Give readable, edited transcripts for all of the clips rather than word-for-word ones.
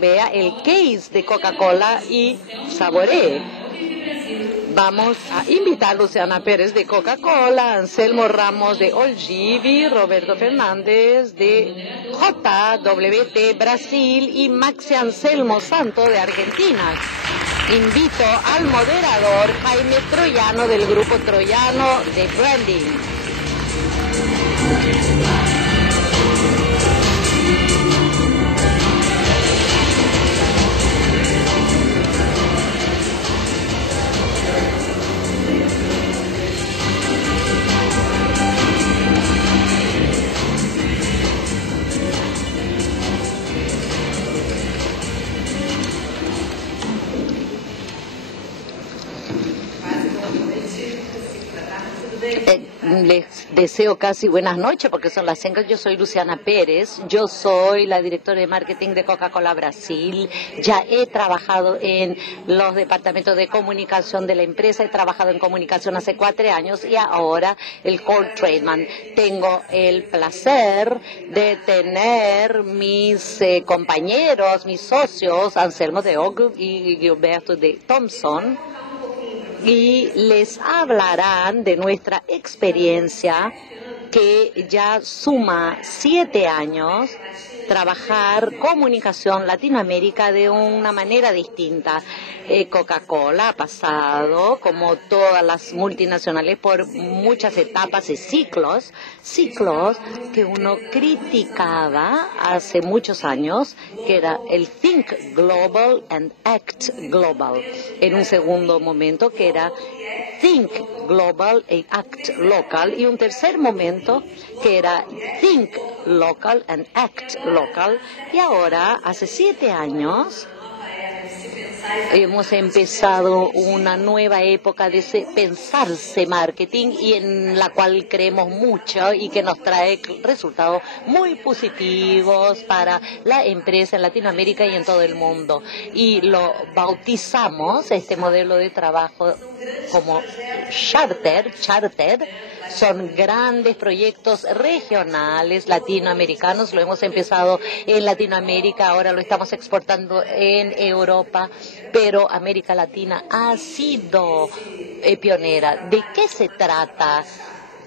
vea el case de Coca-Cola y saboree. Vamos a invitar a Luciana Pérez de Coca-Cola, Anselmo Ramos de Olgivi, Roberto Fernández de JWT Brasil y Maxi Anselmo Santo de Argentina. Invito al moderador Jaime Troyano del Grupo Troyano de Branding. Les deseo casi buenas noches porque son las 5. Yo soy Luciana Pérez, yo soy la directora de marketing de Coca-Cola Brasil. Ya he trabajado en los departamentos de comunicación de la empresa, he trabajado en comunicación hace 4 años y ahora el Core Trademan. Tengo el placer de tener mis compañeros, mis socios, Anselmo de Og y Gilberto de Thompson, y les hablarán de nuestra experiencia que ya suma 7 años trabajar comunicación Latinoamérica de una manera distinta. Coca-Cola ha pasado, como todas las multinacionales, por muchas etapas y ciclos que uno criticaba hace muchos años, que era el Think Global and Act Global. En un segundo momento que era Think Global and Act Local, y un tercer momento que era Think Local and Act Local, y ahora, hace 7 años, hemos empezado una nueva época de pensarse marketing y en la cual creemos mucho y que nos trae resultados muy positivos para la empresa en Latinoamérica y en todo el mundo. Y lo bautizamos, este modelo de trabajo, como Charter. Son grandes proyectos regionales latinoamericanos. Lo hemos empezado en Latinoamérica, ahora lo estamos exportando en Europa, pero América Latina ha sido pionera. ¿De qué se trata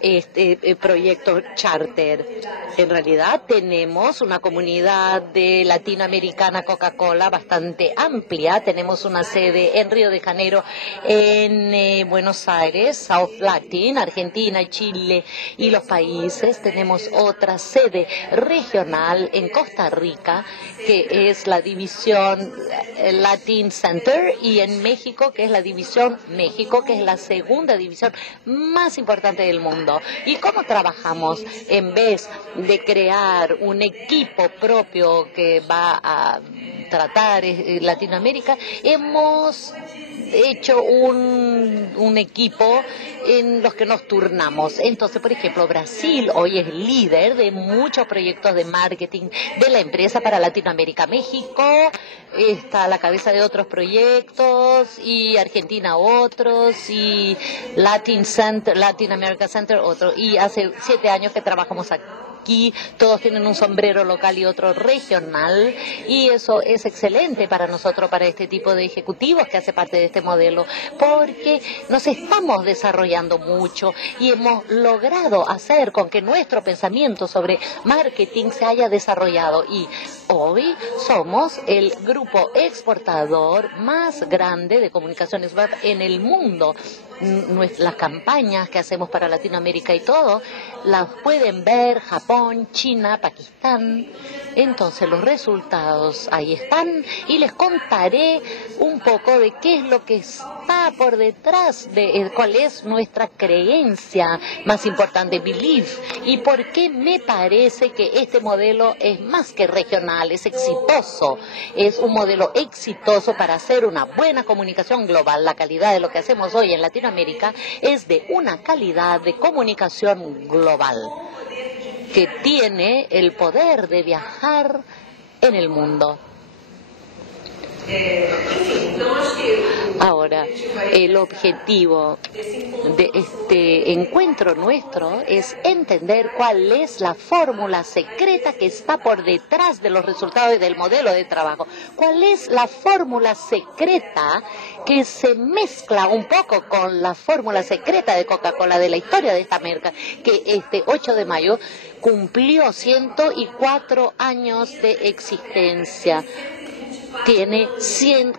este proyecto Charter? En realidad tenemos una comunidad de latinoamericana Coca-Cola bastante amplia. Tenemos una sede en Río de Janeiro, en Buenos Aires, South Latin, Argentina, Chile y los países. Tenemos otra sede regional en Costa Rica, que es la división Latin Center, y en México, que es la división México, que es la segunda división más importante del mundo. ¿Y cómo trabajamos? En vez de crear un equipo propio que va a tratar Latinoamérica, hemos hecho un equipo en los que nos turnamos. Entonces, por ejemplo, Brasil hoy es líder de muchos proyectos de marketing de la empresa para Latinoamérica. México está a la cabeza de otros proyectos, y Argentina otros, y Latin America Center otro. Y hace 7 años que trabajamos aquí. Todos tienen un sombrero local y otro regional, y eso es excelente para nosotros, para este tipo de ejecutivos que hace parte de este modelo, porque nos estamos desarrollando mucho y hemos logrado hacer con que nuestro pensamiento sobre marketing se haya desarrollado, y hoy somos el grupo exportador más grande de comunicaciones web en el mundo. Las campañas que hacemos para Latinoamérica y todo, las pueden ver Japón, China, Pakistán. Entonces los resultados ahí están, y les contaré un poco de qué es lo que está por detrás, de cuál es nuestra creencia más importante, belief, y por qué me parece que este modelo es más que regional, es exitoso, es un modelo exitoso para hacer una buena comunicación global. La calidad de lo que hacemos hoy en Latinoamérica es de una calidad de comunicación global que tiene el poder de viajar en el mundo. Ahora, el objetivo de este encuentro nuestro es entender cuál es la fórmula secreta que está por detrás de los resultados y del modelo de trabajo. ¿Cuál es la fórmula secreta que se mezcla un poco con la fórmula secreta de Coca-Cola, de la historia de esta marca, que este 8 de mayo cumplió 104 años de existencia?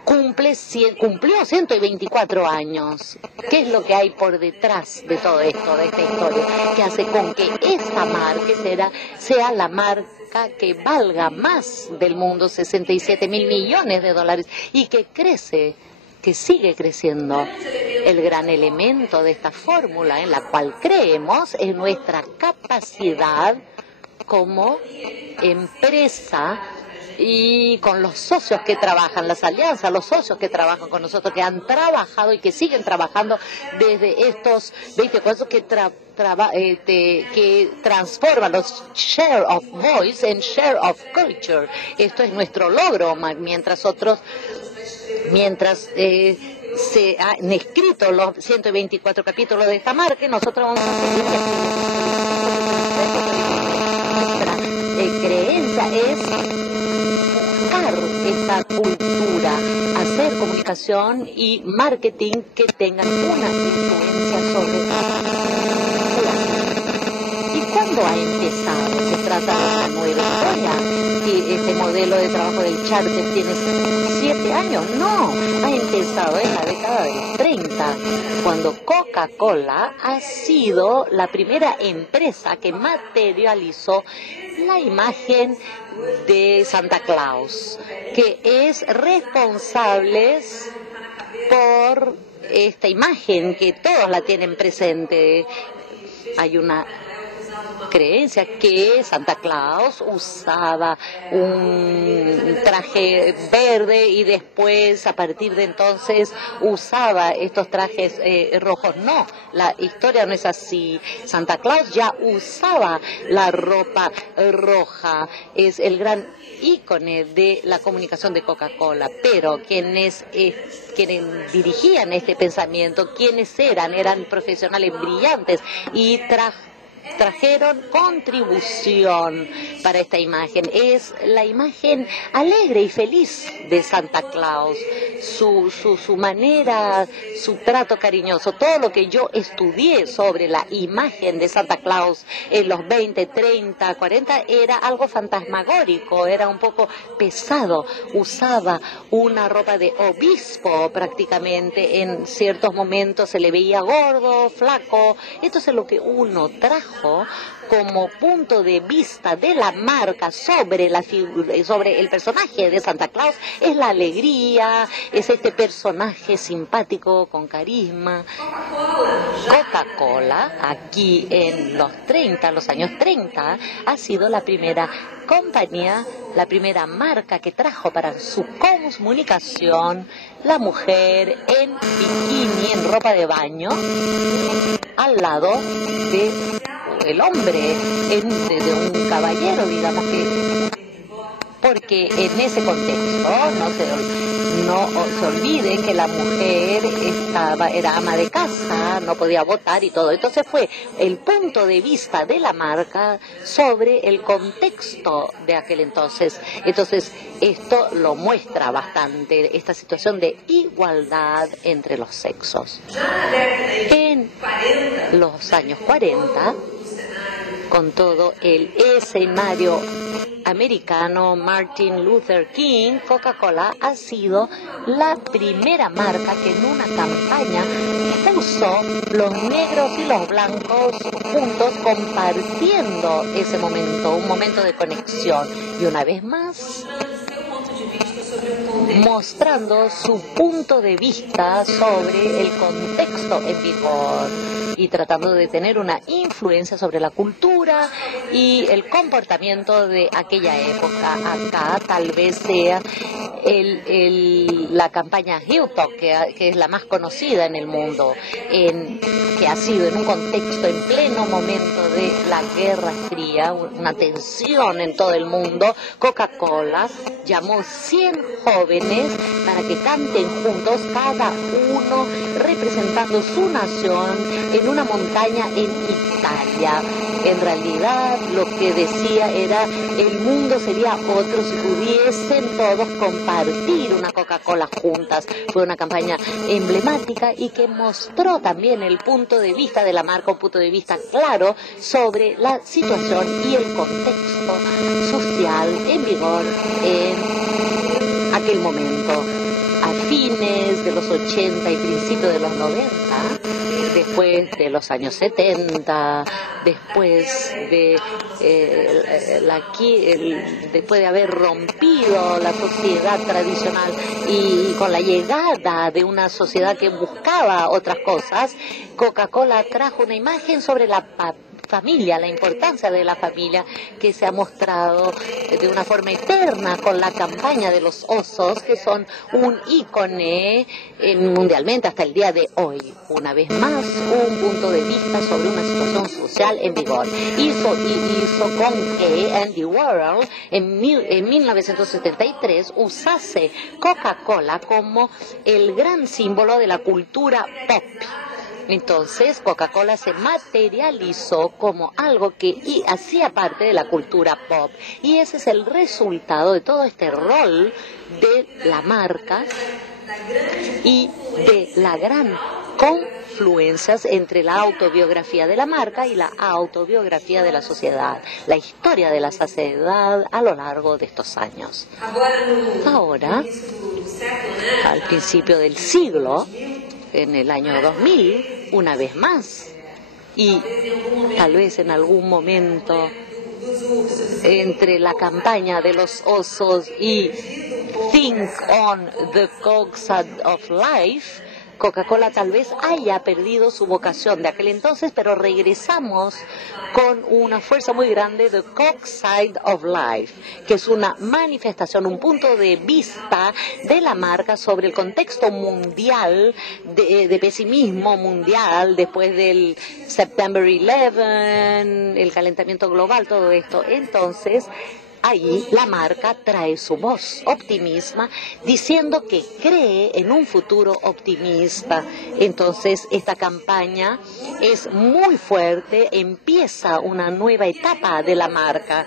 Cumplió 124 años. ¿Qué es lo que hay por detrás de todo esto, de esta historia? Que hace con que esta marca sea la marca que valga más del mundo, 67.000 millones de dólares, y que crece, que sigue creciendo. El gran elemento de esta fórmula en la cual creemos es nuestra capacidad como empresa, y con los socios que trabajan, las alianzas, los socios que trabajan con nosotros, que han trabajado y que siguen trabajando desde estos 24 que transforman los share of voice en share of culture. Esto es nuestro logro, mientras se han escrito los 124 capítulos de esta marca, nosotros vamos a seguir. Nuestra creencia es esta cultura, hacer comunicación y marketing que tengan una influencia sobre la cultura. ¿Y cuándo ha empezado? Se trata de una nueva historia, que este modelo de trabajo del charter tiene 7 años. No, ha empezado en la década de los 30, cuando Coca-Cola ha sido la primera empresa que materializó la imagen de Santa Claus, que es responsable por esta imagen que todos la tienen presente. Hay una creencia que Santa Claus usaba un traje verde y después a partir de entonces usaba estos trajes rojos. No, la historia no es así. Santa Claus ya usaba la ropa roja, es el gran ícono de la comunicación de Coca-Cola, pero quienes dirigían este pensamiento, quienes eran profesionales brillantes y trajeron contribución para esta imagen. Es la imagen alegre y feliz de Santa Claus, su manera, su trato cariñoso. Todo lo que yo estudié sobre la imagen de Santa Claus en los 20, 30, 40 era algo fantasmagórico, era un poco pesado. Usaba una ropa de obispo prácticamente, en ciertos momentos se le veía gordo, flaco. Entonces lo que uno trajo como punto de vista de la marca sobre el personaje de Santa Claus es la alegría, es este personaje simpático con carisma. Coca-Cola, aquí en los años 30, ha sido la primera compañía, la primera marca que trajo para su comunicación la mujer en bikini, en ropa de baño, al lado de el hombre, de un caballero, digamos, porque en ese contexto no se olvide que la mujer era ama de casa, no podía votar y todo. Entonces fue el punto de vista de la marca sobre el contexto de aquel entonces. Entonces esto lo muestra bastante, esta situación de igualdad entre los sexos. En los años 40, con todo el escenario americano, Martin Luther King, Coca-Cola ha sido la primera marca que en una campaña puso los negros y los blancos juntos, compartiendo ese momento, un momento de conexión. Y una vez más, mostrando su punto de vista sobre el contexto en vigor y tratando de tener una influencia sobre la cultura y el comportamiento de aquella época. Acá tal vez sea la campaña Hilltop, que es la más conocida en el mundo, que ha sido en un contexto en pleno momento de la Guerra Fría, una tensión en todo el mundo. Coca-Cola llamó 100 jóvenes jóvenes para que canten juntos, cada uno representando su nación en una montaña en Italia. En realidad lo que decía era: el mundo sería otro si pudiesen todos compartir una Coca-Cola juntas. Fue una campaña emblemática y que mostró también el punto de vista de la marca, un punto de vista claro sobre la situación y el contexto social en vigor en aquel momento. A fines de los 80 y principios de los 90, después de los años 70, después de después de haber rompido la sociedad tradicional y con la llegada de una sociedad que buscaba otras cosas, Coca-Cola trajo una imagen sobre la familia, la importancia de la familia, que se ha mostrado de una forma eterna con la campaña de los osos, que son un ícono mundialmente hasta el día de hoy. Una vez más, un punto de vista sobre una situación social en vigor. Hizo con que Andy Warhol en 1973 usase Coca-Cola como el gran símbolo de la cultura pop. Entonces, Coca-Cola se materializó como algo que hacía parte de la cultura pop. Y ese es el resultado de todo este rol de la marca y de la gran confluencia entre la autobiografía de la marca y la autobiografía de la sociedad, la historia de la sociedad a lo largo de estos años. Ahora, al principio del siglo, en el año 2000, una vez más, y tal vez en algún momento entre la campaña de los osos y Think on the Coke Side of Life, Coca-Cola tal vez haya perdido su vocación de aquel entonces, pero regresamos con una fuerza muy grande de Coke Side of Life, que es una manifestación, un punto de vista de la marca sobre el contexto mundial, de pesimismo mundial, después del September 11, el calentamiento global, todo esto. Entonces, ahí la marca trae su voz optimista, diciendo que cree en un futuro optimista. Entonces, esta campaña es muy fuerte, empieza una nueva etapa de la marca.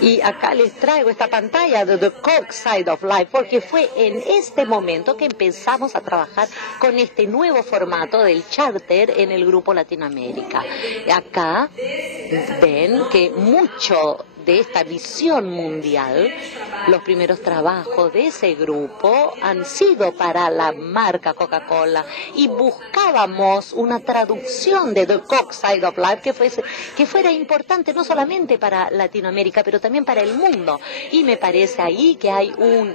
Y acá les traigo esta pantalla de The Coke Side of Life, porque fue en este momento que empezamos a trabajar con este nuevo formato del charter en el Grupo Latinoamérica. Acá ven que mucho de esta visión mundial, los primeros trabajos de ese grupo han sido para la marca Coca-Cola, y buscábamos una traducción de The Coke Side of Life que fuera importante no solamente para Latinoamérica, pero también para el mundo. Y me parece ahí que hay un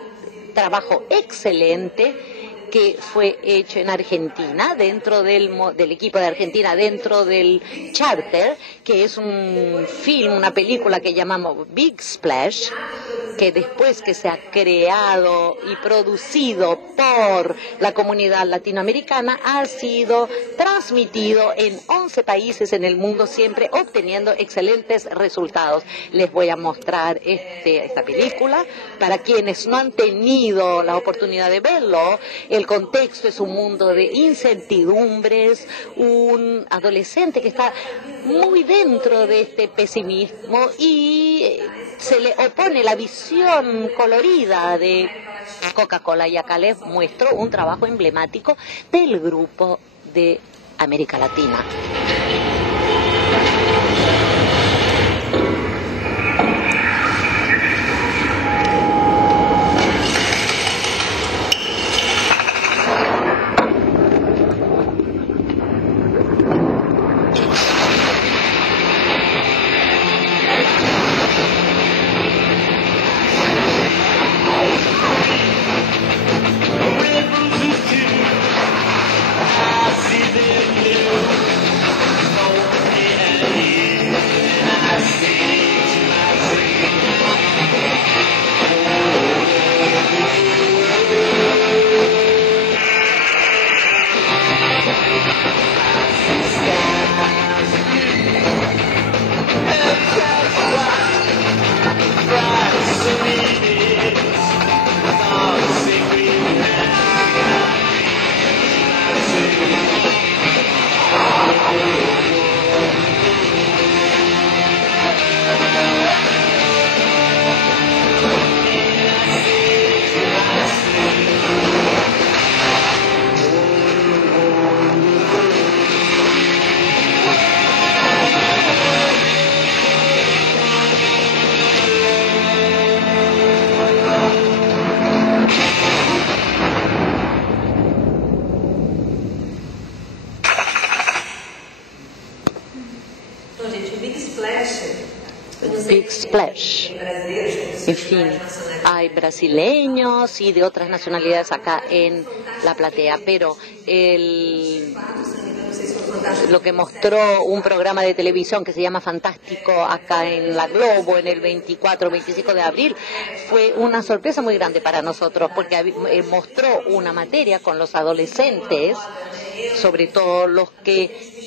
trabajo excelente que fue hecho en Argentina, dentro del equipo de Argentina, dentro del charter, que es un film, una película que llamamos Big Splash, que después que se ha creado y producido por la comunidad latinoamericana, ha sido transmitido en 11 países en el mundo, siempre obteniendo excelentes resultados. Les voy a mostrar esta película para quienes no han tenido la oportunidad de verlo. El contexto es un mundo de incertidumbres, un adolescente que está muy dentro de este pesimismo y se le opone la visión colorida de Coca-Cola. Y acá les muestro un trabajo emblemático del grupo de América Latina. Splash. En fin, hay brasileños y de otras nacionalidades acá en la platea, pero lo que mostró un programa de televisión que se llama Fantástico acá en la Globo en el 24-25 de abril fue una sorpresa muy grande para nosotros porque mostró una materia con los adolescentes, sobre todo los que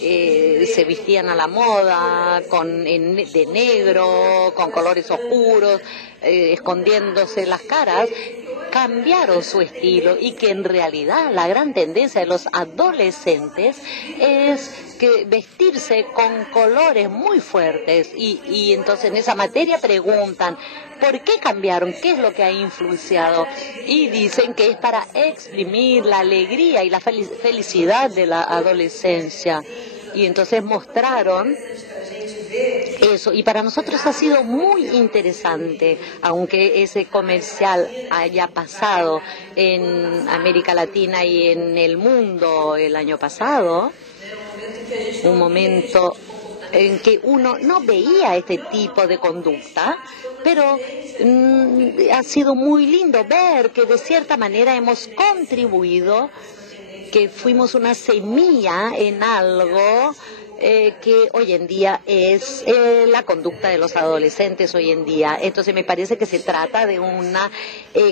se vestían a la moda de negro, con colores oscuros, escondiéndose las caras, cambiaron su estilo y que en realidad la gran tendencia de los adolescentes es que vestirse con colores muy fuertes y entonces en esa materia preguntan ¿por qué cambiaron? ¿Qué es lo que ha influenciado? Y dicen que es para exprimir la alegría y la felicidad de la adolescencia. Y entonces mostraron eso, y para nosotros ha sido muy interesante, aunque ese comercial haya pasado en América Latina y en el mundo el año pasado, un momento en que uno no veía este tipo de conducta, pero ha sido muy lindo ver que de cierta manera hemos contribuido, que fuimos una semilla en algo que hoy en día es la conducta de los adolescentes hoy en día. Entonces me parece que se trata de una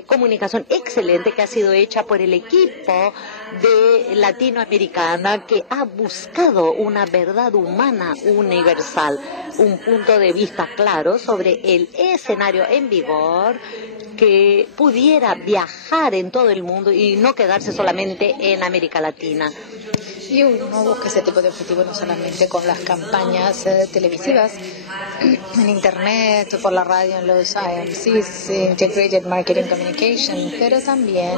comunicación excelente que ha sido hecha por el equipo de latinoamericana que ha buscado una verdad humana universal, un punto de vista claro sobre el escenario en vigor que pudiera viajar en todo el mundo y no quedarse solamente en América Latina. Y uno busca ese tipo de objetivo no solamente con las campañas televisivas, en internet, por la radio, en los IMCs, Integrated Marketing Communication, pero también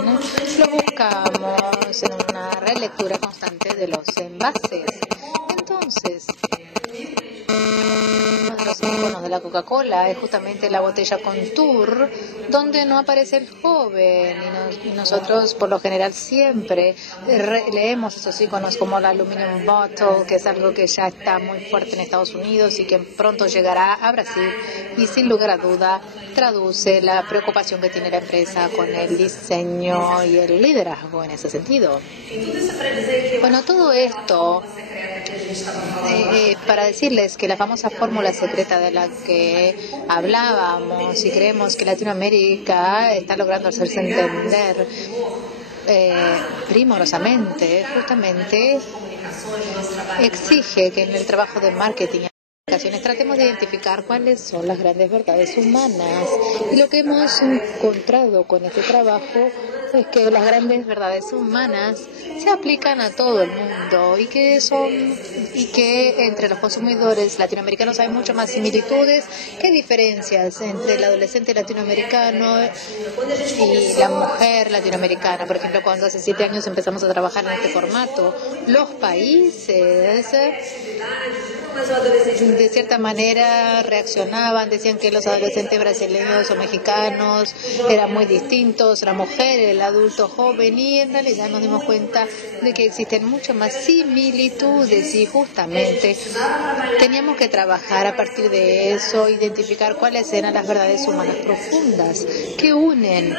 lo buscamos en una relectura constante de los envases. Entonces, uno de los íconos de la Coca-Cola es justamente la botella Contour, donde no aparece el joven, y nosotros por lo general siempre leemos esos íconos como la Aluminum Bottle, que es algo que ya está muy fuerte en Estados Unidos y que pronto llegará a Brasil, y sin lugar a duda traduce la preocupación que tiene la empresa con el diseño y el liderazgo en ese sentido. Bueno, todo esto para decirles que la famosa fórmula secreta de la que hablábamos y creemos que Latinoamérica está logrando hacerse entender primorosamente, justamente exige que en el trabajo de marketing tratemos de identificar cuáles son las grandes verdades humanas, y lo que hemos encontrado con este trabajo es que las grandes verdades humanas se aplican a todo el mundo y que entre los consumidores latinoamericanos hay mucho más similitudes que diferencias entre el adolescente latinoamericano y la mujer latinoamericana. Por ejemplo, cuando hace 7 años empezamos a trabajar en este formato, los países de cierta manera reaccionaban, decían que los adolescentes brasileños o mexicanos eran muy distintos, la mujer, el adulto joven, y en realidad nos dimos cuenta de que existen muchas más similitudes y justamente teníamos que trabajar a partir de eso, identificar cuáles eran las verdades humanas profundas que unen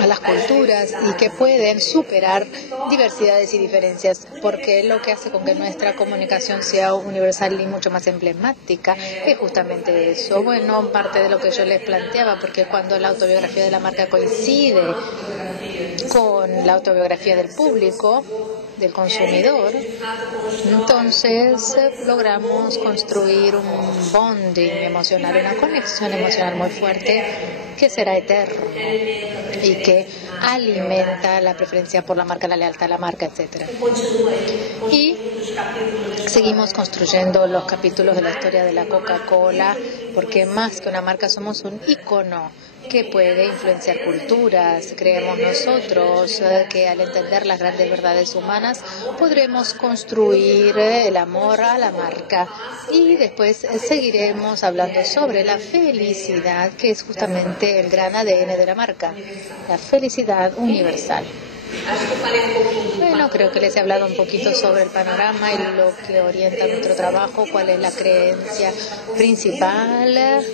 a las culturas y que pueden superar diversidades y diferencias, porque lo que hace con que nuestra comunicación sea universal y mucho más emblemática es justamente eso. Bueno, parte de lo que yo les planteaba, porque cuando la autobiografía de la marca coincide con la autobiografía del público, del consumidor, entonces logramos construir un bonding emocional, una conexión emocional muy fuerte que será eterno y que alimenta la preferencia por la marca, la lealtad a la marca, etcétera. Y seguimos construyendo los capítulos de la historia de la Coca-Cola, porque más que una marca somos un ícono que puede influenciar culturas. Creemos nosotros que al entender las grandes verdades humanas podremos construir el amor a la marca, y después seguiremos hablando sobre la felicidad, que es justamente el gran ADN de la marca, la felicidad universal. Bueno, creo que les he hablado un poquito sobre el panorama y lo que orienta nuestro trabajo, cuál es la creencia principal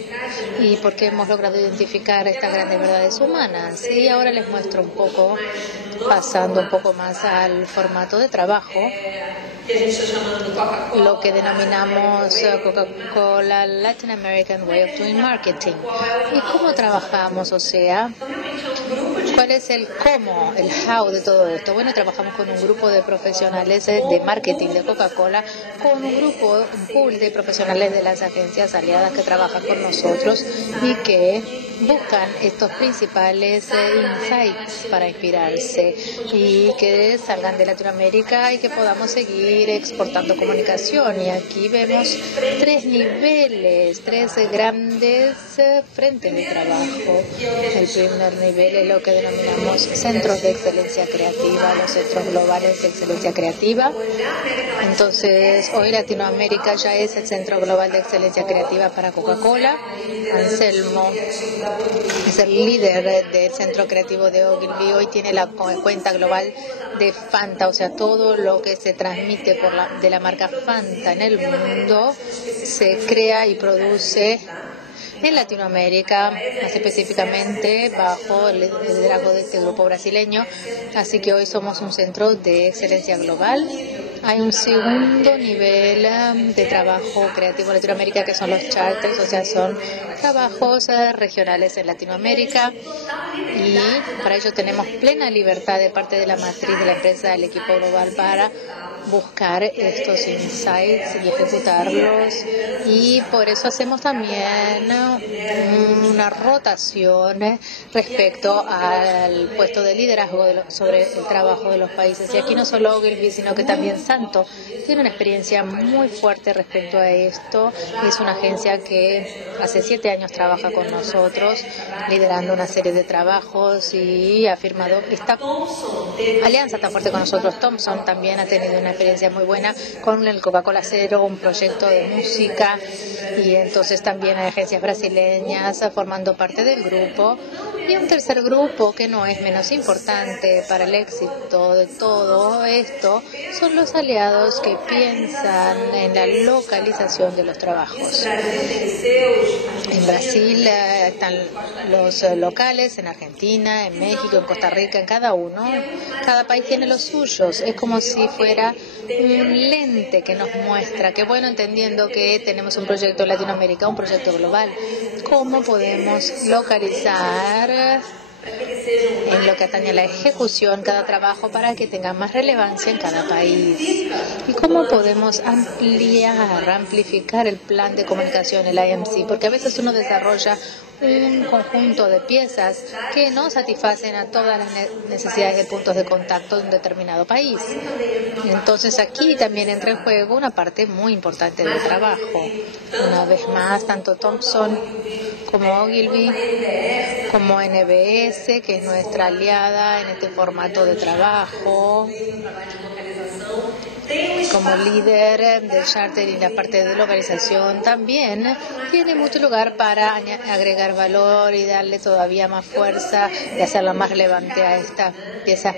y por qué hemos logrado identificar estas grandes verdades humanas. Y ahora les muestro un poco, pasando un poco más al formato de trabajo, lo que denominamos Coca-Cola Latin American Way of Doing Marketing. ¿Y cómo trabajamos? O sea, ¿cuál es el cómo, el how de todo esto? Bueno, trabajamos con un grupo de profesionales de marketing de Coca-Cola, con un pool de profesionales de las agencias aliadas que trabajan con nosotros y que buscan estos principales insights para inspirarse y que salgan de Latinoamérica y que podamos seguir exportando comunicación. Y aquí vemos tres niveles, tres grandes frentes de trabajo. El primer nivel es lo que denominamos centros de excelencia creativa, los centros globales de excelencia creativa. Entonces, hoy Latinoamérica ya es el centro global de excelencia creativa para Coca-Cola. Anselmo es el líder del centro creativo de Ogilvy. Hoy tiene la cuenta global de Fanta, o sea, todo lo que se transmite de la marca Fanta en el mundo se crea y produce en Latinoamérica, más específicamente bajo el liderazgo de este grupo brasileño. Así que hoy somos un centro de excelencia global. Hay un segundo nivel de trabajo creativo en Latinoamérica que son los charters, o sea, son trabajos regionales en Latinoamérica, y para ello tenemos plena libertad de parte de la matriz de la empresa, del equipo global, para buscar estos insights y ejecutarlos, y por eso hacemos también una rotación respecto al puesto de liderazgo sobre el trabajo de los países. Y aquí no solo Ogilvy, sino que también Santo tiene una experiencia muy fuerte respecto a esto. Es una agencia que hace 7 años trabaja con nosotros, liderando una serie de trabajos, y ha firmado esta alianza tan fuerte con nosotros. Thompson también ha tenido una experiencia muy buena con el Coca-Cola Cero, un proyecto de música, y entonces también hay agencias brasileñas formando parte del grupo. Y un tercer grupo, que no es menos importante para el éxito de todo esto, son los aliados que piensan en la localización de los trabajos. En Brasil están los locales, en Argentina, en México, en Costa Rica, en cada uno. Cada país tiene los suyos. Es como si fuera un lente que nos muestra que, bueno, entendiendo que tenemos un proyecto en Latinoamérica, un proyecto global, ¿cómo podemos localizar en lo que atañe a la ejecución cada trabajo para que tenga más relevancia en cada país? ¿Y cómo podemos amplificar el plan de comunicación, el IMC? Porque a veces uno desarrolla un conjunto de piezas que no satisfacen a todas las necesidades de puntos de contacto de un determinado país. Entonces aquí también entra en juego una parte muy importante del trabajo. Una vez más, tanto Thompson como Ogilvy, como NBS, que es nuestra aliada en este formato de trabajo, como líder del charter y la parte de localización, también tiene mucho lugar para agregar valor y darle todavía más fuerza y hacerla más relevante a esta pieza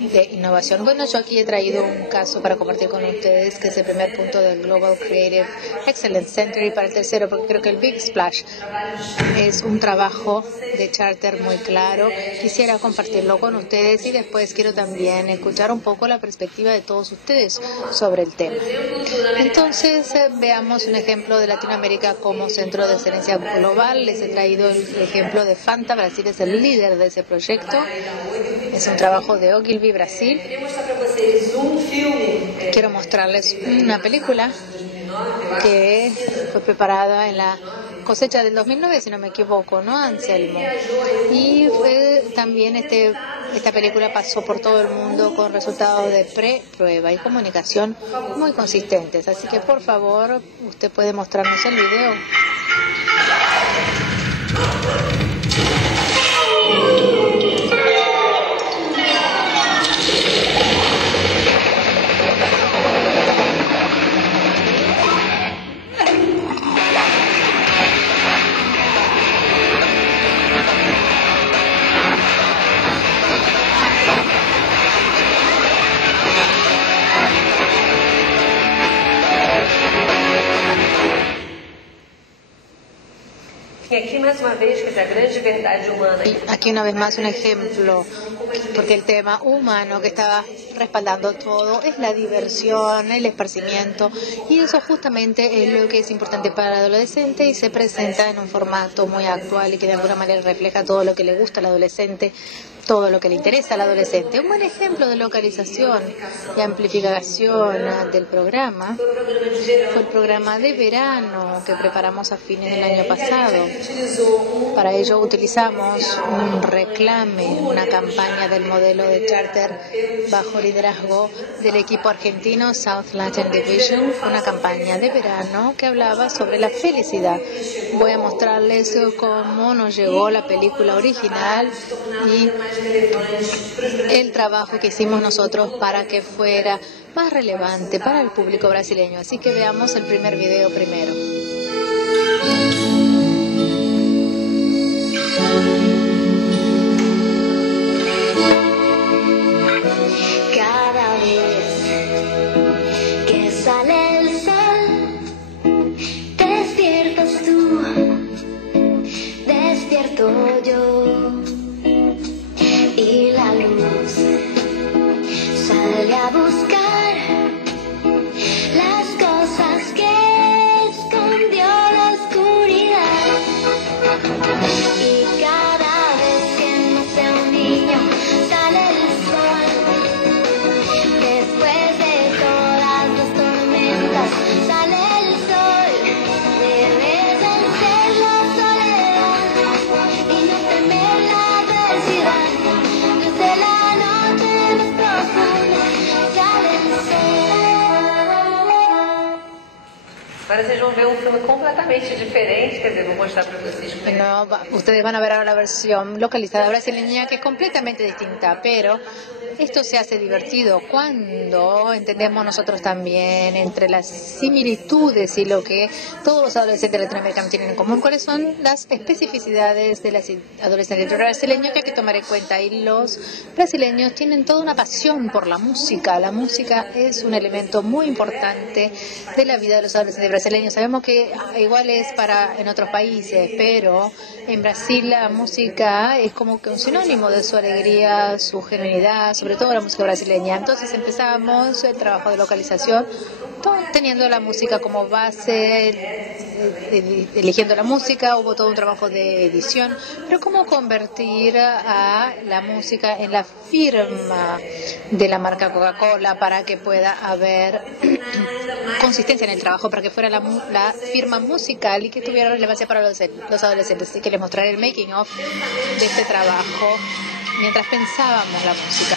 de innovación. Bueno, yo aquí he traído un caso para compartir con ustedes, que es el primer punto del Global Creative Excellence Center, y para el tercero, porque creo que el Big Splash es un trabajo de charter muy claro. Quisiera compartirlo con ustedes y después quiero también escuchar un poco la perspectiva de todos ustedes sobre el tema. Entonces, veamos un ejemplo de Latinoamérica como centro de excelencia global. Les he traído el ejemplo de Fanta. Brasil es el líder de ese proyecto. Es un trabajo de Ogilvy, Brasil. Quiero mostrarles una película que fue preparada en la cosecha del 2009, si no me equivoco, ¿no, Anselmo? Y fue también esta película pasó por todo el mundo con resultados de pre-prueba y comunicación muy consistentes. Así que, por favor, usted puede mostrarnos el video. Y aquí una vez más un ejemplo, porque el tema humano que estaba respaldando todo es la diversión, el esparcimiento, y eso justamente es lo que es importante para el adolescente y se presenta en un formato muy actual y que de alguna manera refleja todo lo que le gusta al adolescente, todo lo que le interesa al adolescente. Un buen ejemplo de localización y amplificación del programa fue el programa de verano que preparamos a fines del año pasado. Para ello utilizamos un reclame, una campaña del modelo de charter bajo liderazgo del equipo argentino South Latin Division, una campaña de verano que hablaba sobre la felicidad. Voy a mostrarles cómo nos llegó la película original y el trabajo que hicimos nosotros para que fuera más relevante para el público brasileño. Así que veamos el primer video primero. Cada vez que sale el sol, despiertas tú, despierto yo. Y la luz sale a buscar las cosas que escondió la oscuridad. Y cada vez que nace un niño sale el sol. Después de todas las tormentas sale el sol. Debes vencer la soledad y no temer la adversidad. Desde la noche más profunda sale el sol. Agora vocês vão ver um filme completamente diferente, quer dizer, vou mostrar para vocês. Bueno, ustedes van a ver ahora la versión localizada brasileña que es completamente distinta, pero esto se hace divertido cuando entendemos nosotros también entre las similitudes y lo que todos los adolescentes latinoamericanos tienen en común, cuáles son las especificidades de las adolescentes brasileños que hay que tomar en cuenta. Y los brasileños tienen toda una pasión por la música. La música es un elemento muy importante de la vida de los adolescentes brasileños. Sabemos que igual es para en otros países, pero en Brasil la música es como que un sinónimo de su alegría, su genuinidad, sobre todo la música brasileña. Entonces empezamos el trabajo de localización teniendo la música como base, eligiendo la música, hubo todo un trabajo de edición, pero cómo convertir a la música en la firma de la marca Coca-Cola para que pueda haber consistencia en el trabajo, para que fuera la firma musical y que tuviera relevancia para los adolescentes. Así que les mostraré el making of de este trabajo mientras pensábamos la música.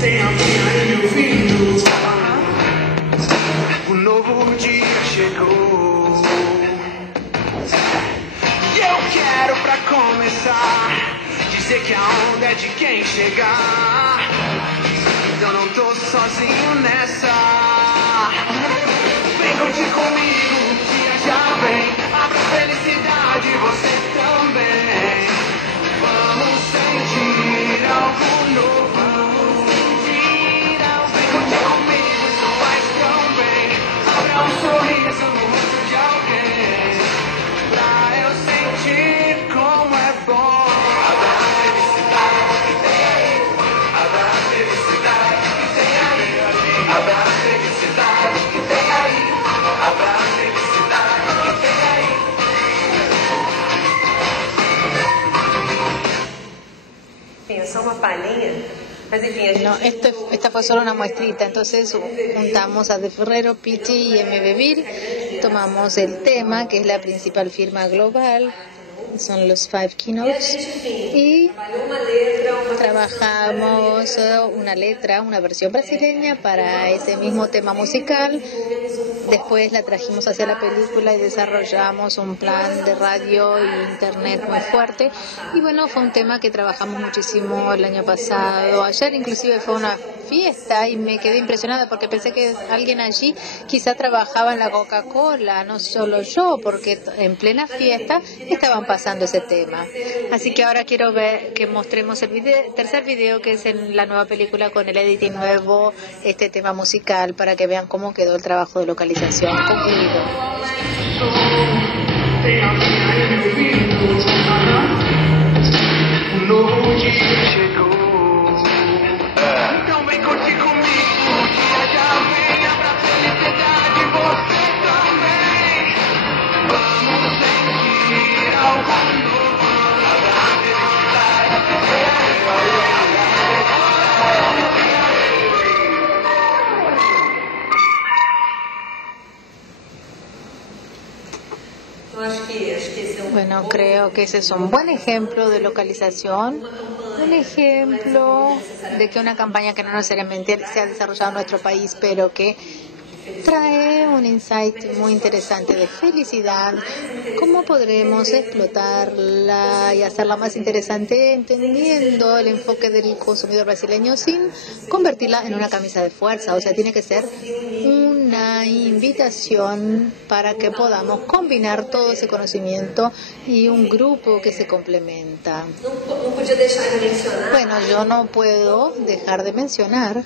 Tenha minha vindo, um novo dia chegou. E eu quero pra começar dizer que a onda é de quem chegar. Então não tô sozinho nessa. Vem curtir comigo, viajar bem, abra felicidade, você também. Vamos sentir algo novo. Um sorriso no rosto de alguém, pra eu sentir como é bom. Abra a felicidade que tem aí, abra a felicidade que tem aí, abra a felicidade que tem aí, abra a felicidade que tem aí. Enfim, é só uma palhinha. No, esta fue solo una muestrita. Entonces juntamos a De Ferrero, Pichi y M. Bill, tomamos el tema que es la principal firma global, son los 5 keynotes, y trabajamos una letra, una versión brasileña para ese mismo tema musical. Después la trajimos hacia la película y desarrollamos un plan de radio e internet muy fuerte. Y bueno, fue un tema que trabajamos muchísimo el año pasado. Ayer inclusive fue una fiesta y me quedé impresionada porque pensé que alguien allí quizá trabajaba en la Coca-Cola, no solo yo, porque en plena fiesta estaban pasando ese tema. Así que ahora quiero ver que mostremos el tercer video, que es en la nueva película con el editing nuevo, este tema musical, para que vean cómo quedó el trabajo de localización concluido. Um novo dia chegou. Então vem curtir comigo. O dia já vem, abraça a felicidade, você também. Vamos sentir algo novo. Abraça a felicidade. Bueno, creo que ese es un buen ejemplo de localización, un ejemplo de que una campaña que no necesariamente se ha desarrollado en nuestro país, pero que trae un insight muy interesante de felicidad, cómo podremos explotarla y hacerla más interesante entendiendo el enfoque del consumidor brasileño sin convertirla en una camisa de fuerza. O sea, tiene que ser una invitación para que podamos combinar todo ese conocimiento y un grupo que se complementa. Bueno, yo no puedo dejar de mencionar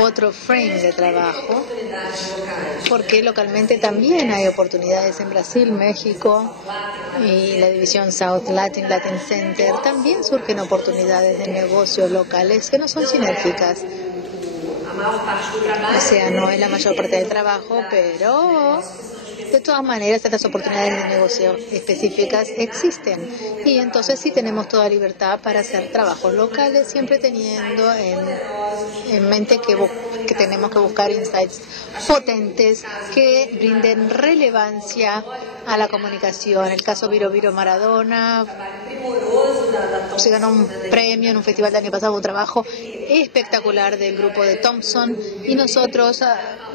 otro frame de trabajo, porque localmente también hay oportunidades en Brasil, México y la división South Latin Center. También surgen oportunidades de negocios locales que no son sinérgicas. O sea, no es la mayor parte del trabajo, pero de todas maneras estas oportunidades de negocio específicas existen. Y entonces sí tenemos toda libertad para hacer trabajos locales, siempre teniendo en mente que tenemos que buscar insights potentes que brinden relevancia a la comunicación. El caso Viro Viro Maradona se ganó un premio en un festival del año pasado, un trabajo espectacular del grupo de Thompson, y nosotros,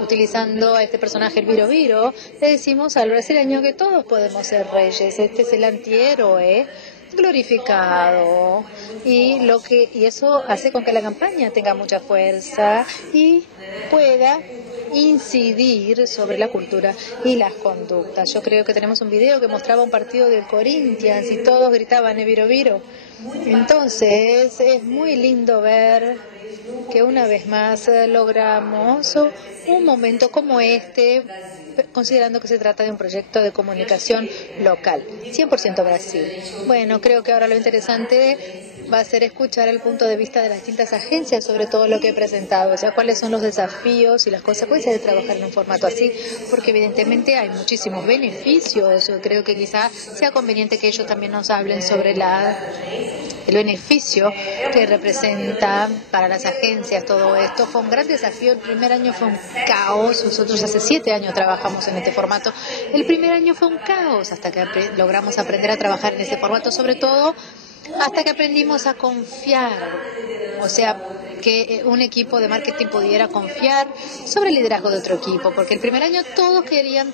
utilizando a este personaje, el Viro Viro, le decimos al brasileño que todos podemos ser reyes. Este es el antihéroe glorificado, y eso hace con que la campaña tenga mucha fuerza y pueda incidir sobre la cultura y las conductas. Yo creo que tenemos un video que mostraba un partido del Corinthians y todos gritaban Viro Viro. Entonces es muy lindo ver que una vez más logramos un momento como este, considerando que se trata de un proyecto de comunicación local, 100% Brasil. Bueno, creo que ahora lo interesante va a ser escuchar el punto de vista de las distintas agencias sobre todo lo que he presentado, o sea, cuáles son los desafíos y las consecuencias de trabajar en un formato así, porque evidentemente hay muchísimos beneficios. Yo creo que quizá sea conveniente que ellos también nos hablen sobre el beneficio que representa para las agencias todo esto. Fue un gran desafío, el primer año fue un caos, nosotros hace 7 años trabajamos en este formato. El primer año fue un caos hasta que logramos aprender a trabajar en ese formato, sobre todo hasta que aprendimos a confiar, o sea, que un equipo de marketing pudiera confiar sobre el liderazgo de otro equipo, porque el primer año todos querían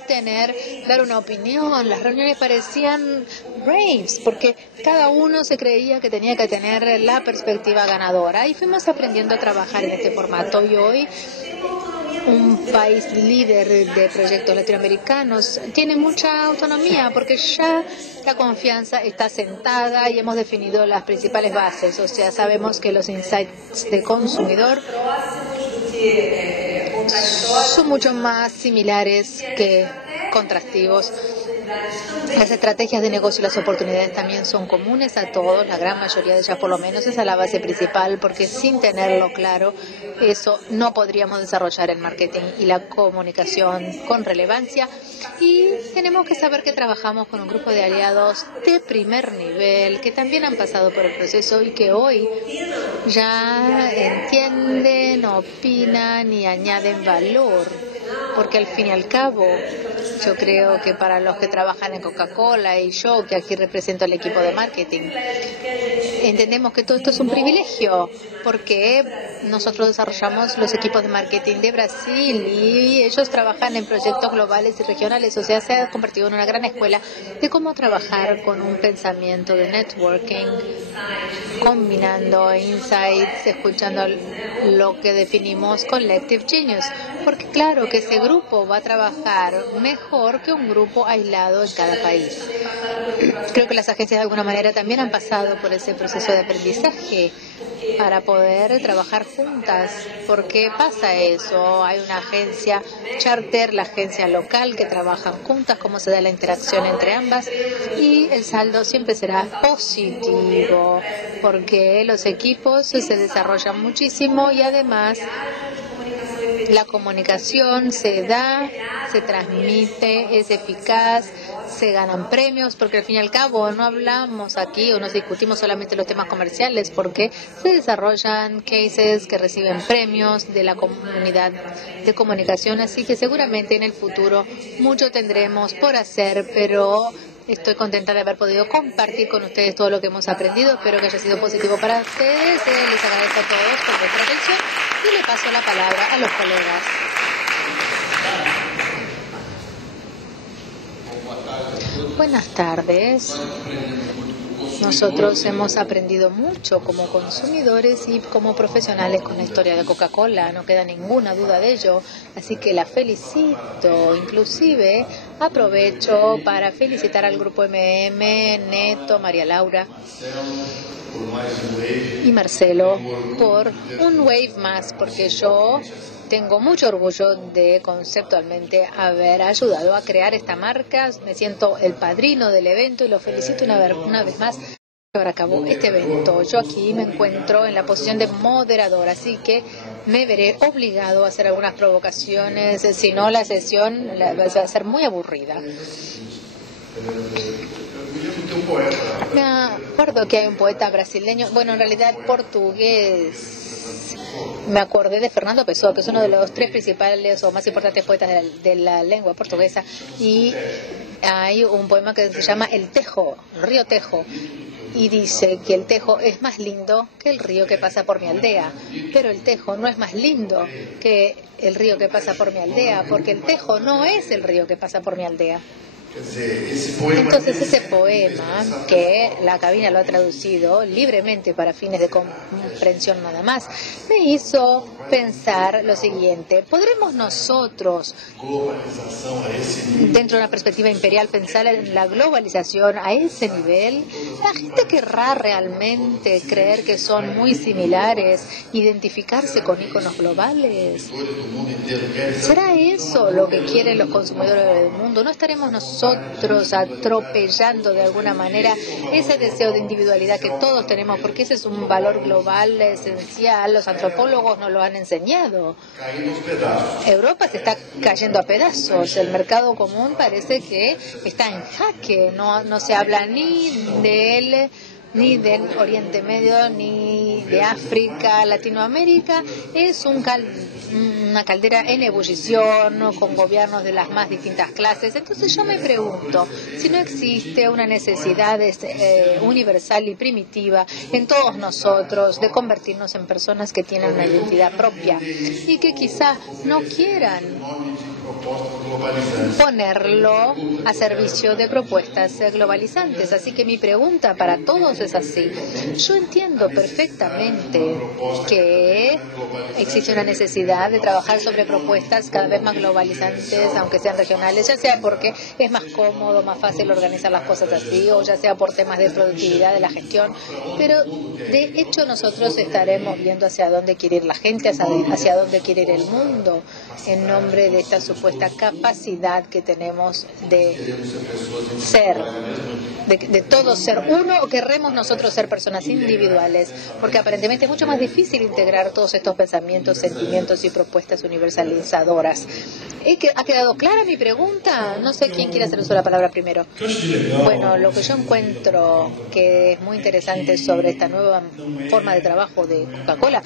dar una opinión, las reuniones parecían raves, porque cada uno se creía que tenía que tener la perspectiva ganadora, y fuimos aprendiendo a trabajar en este formato, y hoy un país líder de proyectos latinoamericanos tiene mucha autonomía porque ya la confianza está sentada y hemos definido las principales bases. O sea, sabemos que los insights de consumidor son mucho más similares que contrastivos. Las estrategias de negocio y las oportunidades también son comunes a todos, la gran mayoría de ellas por lo menos. Esa es la base principal, porque sin tenerlo claro, eso no podríamos desarrollar el marketing y la comunicación con relevancia. Y tenemos que saber que trabajamos con un grupo de aliados de primer nivel que también han pasado por el proceso y que hoy ya entienden, opinan y añaden valor, porque al fin y al cabo Yo creo que para los que trabajan en Coca-Cola y yo, que aquí represento al equipo de marketing, entendemos que todo esto es un privilegio, porque nosotros desarrollamos los equipos de marketing de Brasil y ellos trabajan en proyectos globales y regionales. O sea, se ha convertido en una gran escuela de cómo trabajar con un pensamiento de networking, combinando insights, escuchando lo que definimos Collective Genius. Porque claro que ese grupo va a trabajar mejor que un grupo aislado en cada país. Creo que las agencias de alguna manera también han pasado por ese proceso de aprendizaje para poder trabajar juntas. ¿Por qué pasa eso? Hay una agencia charter, la agencia local, que trabajan juntas, cómo se da la interacción entre ambas, y el saldo siempre será positivo porque los equipos se desarrollan muchísimo y además la comunicación se da, se transmite, es eficaz, se ganan premios, porque al fin y al cabo no hablamos aquí o no discutimos solamente los temas comerciales, porque se desarrollan cases que reciben premios de la comunidad de comunicación, así que seguramente en el futuro mucho tendremos por hacer, pero estoy contenta de haber podido compartir con ustedes todo lo que hemos aprendido. Espero que haya sido positivo para ustedes. Les agradezco a todos por vuestra atención y le paso la palabra a los colegas. Buenas tardes. Nosotros hemos aprendido mucho como consumidores y como profesionales con la historia de Coca-Cola, no queda ninguna duda de ello, así que la felicito. Inclusive aprovecho para felicitar al grupo Neto, María Laura y Marcelo por un wave más, porque yo tengo mucho orgullo de conceptualmente haber ayudado a crear esta marca. Me siento el padrino del evento y lo felicito una vez más por llevar a cabo este evento. Yo aquí me encuentro en la posición de moderador, así que me veré obligado a hacer algunas provocaciones, si no la sesión va a ser muy aburrida. Me acuerdo que hay un poeta brasileño, bueno, en realidad portugués. Me acordé de Fernando Pessoa, que es uno de los 3 principales o más importantes poetas de la lengua portuguesa, y hay un poema que se llama El Tejo, el río Tejo, y dice que el Tejo es más lindo que el río que pasa por mi aldea, pero el Tejo no es más lindo que el río que pasa por mi aldea, porque el Tejo no es el río que pasa por mi aldea. Entonces ese poema, que la cabina lo ha traducido libremente para fines de comprensión nada más, me hizo pensar lo siguiente: ¿podremos nosotros, dentro de una perspectiva imperial, pensar en la globalización a ese nivel? ¿La gente querrá realmente creer que son muy similares, identificarse con íconos globales? ¿Será eso lo que quieren los consumidores del mundo? ¿No estaremos nosotros atropellando de alguna manera ese deseo de individualidad que todos tenemos? Porque ese es un valor global esencial. Los antropólogos nos lo han enseñado. Europa se está cayendo a pedazos. El mercado común parece que está en jaque. No se habla ni de él, ni del Oriente Medio, ni de África. Latinoamérica es una caldera en ebullición, con gobiernos de las más distintas clases. Entonces yo me pregunto si no existe una necesidad universal y primitiva en todos nosotros de convertirnos en personas que tienen una identidad propia y que quizá no quieran ponerlo a servicio de propuestas globalizantes. Así que mi pregunta para todos es así. Yo entiendo perfectamente que existe una necesidad de trabajar sobre propuestas cada vez más globalizantes, aunque sean regionales, ya sea porque es más cómodo, más fácil organizar las cosas así, o ya sea por temas de productividad de la gestión. Pero de hecho nosotros estaremos viendo hacia dónde quiere ir la gente, hacia dónde quiere ir el mundo, en nombre de esta supuesta capacidad que tenemos de ser, de todos ser uno, o querremos nosotros ser personas individuales, porque aparentemente es mucho más difícil integrar todos estos pensamientos, sentimientos y propuestas universalizadoras. ¿Ha quedado clara mi pregunta? No sé quién quiere hacer uso de la palabra primero. Bueno, lo que yo encuentro que es muy interesante sobre esta nueva forma de trabajo de Coca-Cola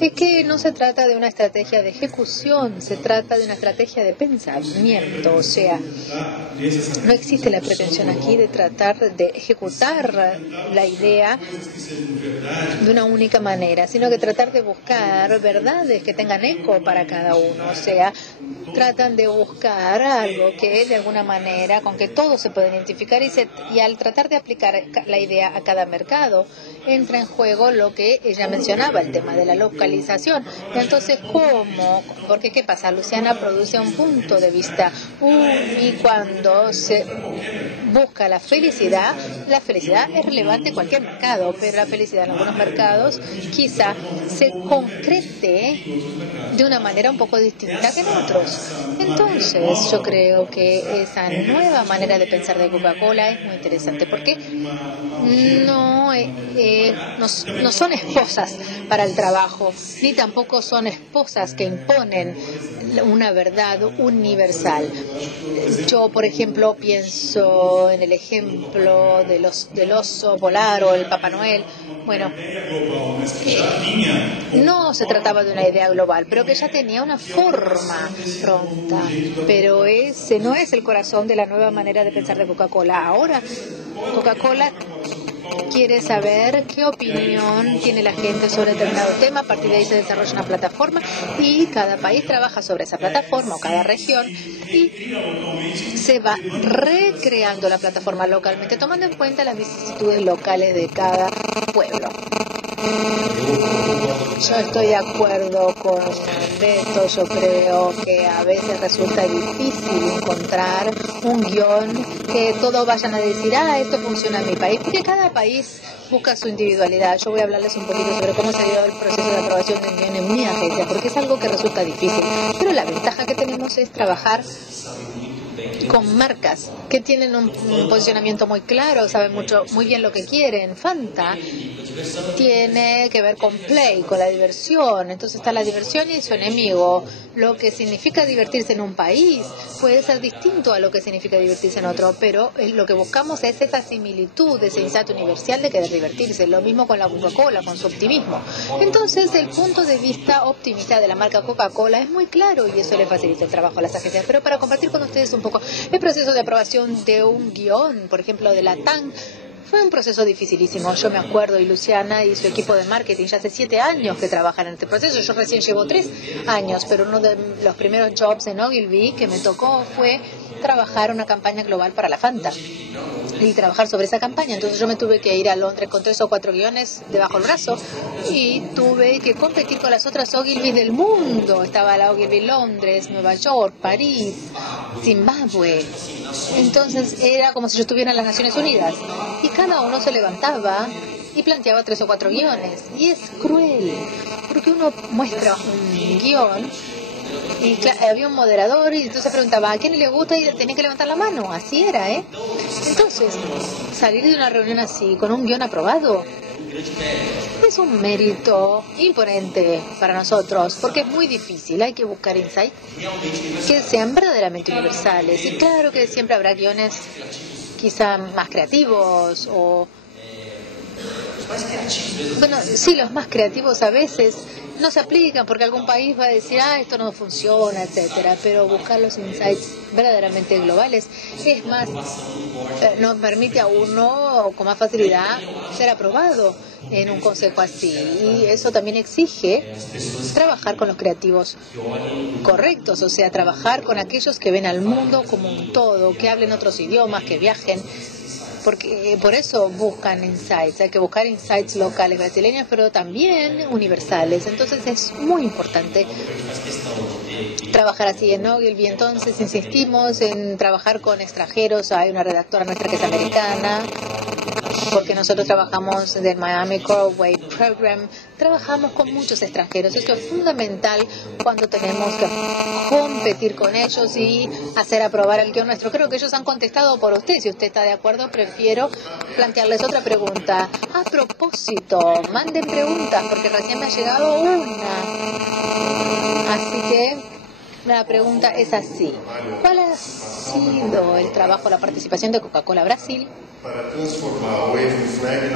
es que no se trata de una estrategia de ejecución, se trata de una estrategia de pensamiento. O sea, no existe la pretensión aquí de tratar de ejecutar la idea de una única manera, sino que tratar de buscar verdades que tengan eco para cada uno. O sea, tratan de buscar algo que de alguna manera con que todos se pueden identificar y al tratar de aplicar la idea a cada mercado entra en juego lo que ella mencionaba, el tema de la localización. Entonces, ¿cómo? Porque ¿qué pasa? Luciana produce un punto de vista y cuando se busca la felicidad es relevante en cualquier mercado, pero la felicidad en algunos mercados quizá se concrete de una manera un poco distinta que en otros. Entonces, yo creo que esa nueva manera de pensar de Coca-Cola es muy interesante porque no son esposas para el trabajo, ni tampoco son esposas que imponen una verdad universal. Yo, por ejemplo, pienso en el ejemplo del oso polar o el Papá Noel. Bueno, no se trataba de una idea global, pero que ya tenía una forma pronta. Pero ese no es el corazón de la nueva manera de pensar de Coca-Cola. Ahora, Coca-Cola quiere saber qué opinión tiene la gente sobre determinado tema. A partir de ahí se desarrolla una plataforma y cada país trabaja sobre esa plataforma o cada región y se va recreando la plataforma localmente, tomando en cuenta las vicisitudes locales de cada pueblo. Yo estoy de acuerdo con Beto. Yo creo que a veces resulta difícil encontrar un guión que todos vayan a decir, esto funciona en mi país, porque cada país busca su individualidad. Yo voy a hablarles un poquito sobre cómo se dio el proceso de aprobación de un guión en mi agencia, porque es algo que resulta difícil. Pero la ventaja que tenemos es trabajar con marcas que tienen un posicionamiento muy claro, saben muy bien lo que quieren. Fanta tiene que ver con play, con la diversión. Entonces está la diversión y su enemigo. Lo que significa divertirse en un país puede ser distinto a lo que significa divertirse en otro, pero lo que buscamos es esa similitud, ese insight universal de querer divertirse. Lo mismo con la Coca-Cola, con su optimismo. Entonces el punto de vista optimista de la marca Coca-Cola es muy claro y eso le facilita el trabajo a las agencias. Pero para compartir con ustedes un poco el proceso de aprobación de un guión, por ejemplo, de la TAN, fue un proceso dificilísimo. Yo me acuerdo, y Luciana y su equipo de marketing ya hace 7 años que trabajan en este proceso. Yo recién llevo 3 años, pero uno de los primeros jobs en Ogilvy que me tocó fue trabajar una campaña global para la Fanta y trabajar sobre esa campaña. Entonces yo me tuve que ir a Londres con 3 o 4 guiones debajo del brazo y tuve que competir con las otras Ogilvy del mundo. Estaba la Ogilvy Londres, Nueva York, París, Zimbabue. Entonces era como si yo estuviera en las Naciones Unidas y cada uno se levantaba y planteaba 3 o 4 guiones. Y es cruel porque uno muestra un guión y había un moderador y entonces preguntaba a quién le gusta y tenía que levantar la mano. Así era, Entonces, salir de una reunión así con un guión aprobado es un mérito imponente para nosotros, porque es muy difícil. Hay que buscar insights que sean verdaderamente universales. Y claro que siempre habrá guiones quizá más creativos o... Bueno, sí, los más creativos a veces no se aplican porque algún país va a decir, esto no funciona, etcétera. Pero buscar los insights verdaderamente globales es más, nos permite a uno con más facilidad ser aprobado en un consejo así. Y eso también exige trabajar con los creativos correctos, o sea, trabajar con aquellos que ven al mundo como un todo, que hablen otros idiomas, que viajen. Porque por eso buscan insights, hay que buscar insights locales brasileños, pero también universales. Entonces es muy importante trabajar así en Ogilvy. Entonces insistimos en trabajar con extranjeros. Hay una redactora nuestra que es americana, porque nosotros trabajamos del Miami Coral Wave Program, trabajamos con muchos extranjeros. Esto es fundamental cuando tenemos que competir con ellos y hacer aprobar el guión nuestro. Creo que ellos han contestado por usted. Si usted está de acuerdo, prefiero plantearles otra pregunta. A propósito, manden preguntas porque recién me ha llegado una. Así que la pregunta es así: ¿cuál ha sido el trabajo, la participación de Coca-Cola Brasil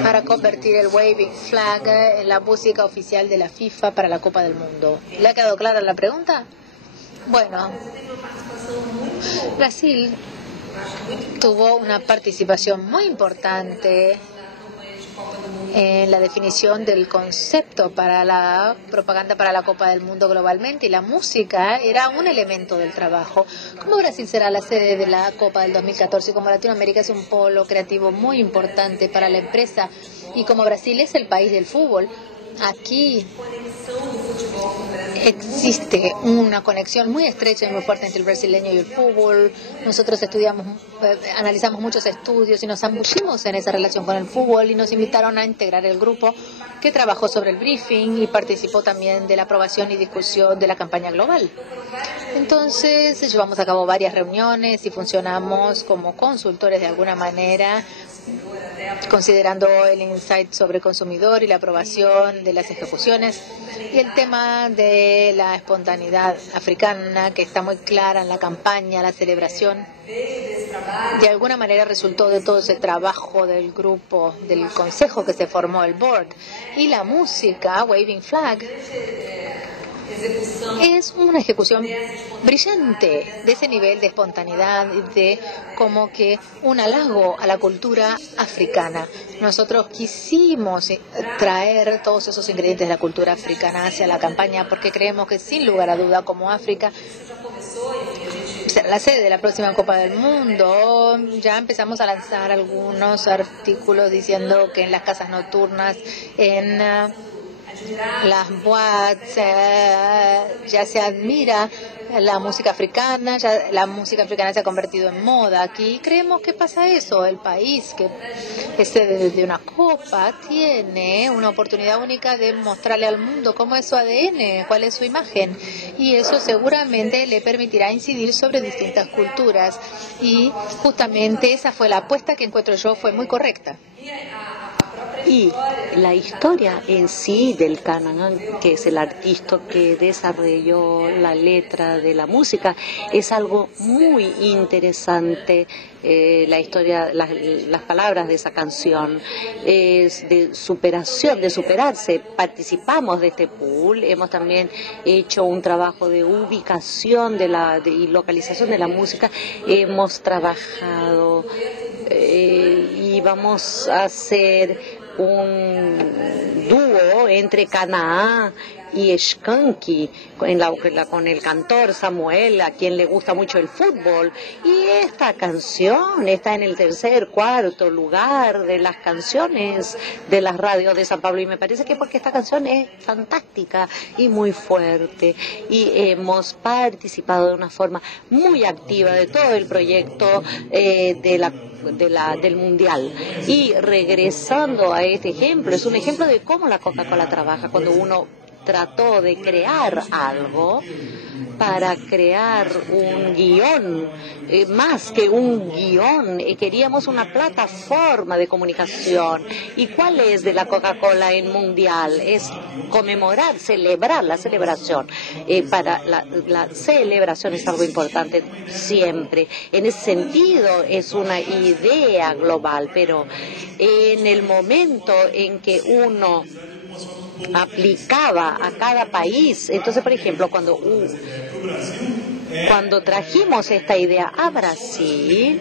para convertir el Waving Flag en la música oficial de la FIFA para la Copa del Mundo? ¿Le ha quedado clara la pregunta? Bueno, Brasil tuvo una participación muy importante en la definición del concepto para la propaganda para la Copa del Mundo globalmente, y la música era un elemento del trabajo. Como Brasil será la sede de la Copa del 2014 y como Latinoamérica es un polo creativo muy importante para la empresa, y como Brasil es el país del fútbol, aquí existe una conexión muy estrecha y muy fuerte entre el brasileño y el fútbol. Nosotros analizamos muchos estudios y nos zambullimos en esa relación con el fútbol, y nos invitaron a integrar el grupo que trabajó sobre el briefing y participó también de la aprobación y discusión de la campaña global. Entonces llevamos a cabo varias reuniones y funcionamos como consultores de alguna manera, considerando el insight sobre el consumidor y la aprobación de las ejecuciones, y el tema de la espontaneidad africana, que está muy clara en la campaña, la celebración, de alguna manera resultó de todo ese trabajo del grupo, del consejo que se formó, el board. Y la música, Waving Flag, es una ejecución brillante de ese nivel de espontaneidad, de como que un halago a la cultura africana. Nosotros quisimos traer todos esos ingredientes de la cultura africana hacia la campaña, porque creemos que sin lugar a duda, como África será la sede de la próxima Copa del Mundo, ya empezamos a lanzar algunos artículos diciendo que en las casas nocturnas, en las boates, ya se admira la música africana, ya la música africana se ha convertido en moda. Aquí creemos que pasa eso. El país que es sede de una copa tiene una oportunidad única de mostrarle al mundo cómo es su ADN, cuál es su imagen, y eso seguramente le permitirá incidir sobre distintas culturas, y justamente esa fue la apuesta que encuentro yo fue muy correcta. Y la historia en sí del Canaán, que es el artista que desarrolló la letra de la música, es algo muy interesante. La historia, las palabras de esa canción es de superación, de superarse. Participamos de este pool, hemos también hecho un trabajo de ubicación y localización de la música, hemos trabajado y vamos a hacer un dúo entre Canaá y Skanky con el cantor Samuel, a quien le gusta mucho el fútbol, y esta canción está en el tercer, cuarto lugar de las canciones de las radios de San Pablo, y me parece que porque esta canción es fantástica y muy fuerte, y hemos participado de una forma muy activa de todo el proyecto del Mundial. Y regresando a este ejemplo, es un ejemplo de cómo la Coca-Cola trabaja. Cuando uno trató de crear algo para crear un guión, más que un guión, queríamos una plataforma de comunicación. ¿Y cuál es de la Coca-Cola en Mundial? Es conmemorar, celebrar la celebración. Para la celebración es algo importante siempre. En ese sentido es una idea global, pero en el momento en que uno aplicaba a cada país, entonces, por ejemplo, cuando trajimos esta idea a Brasil,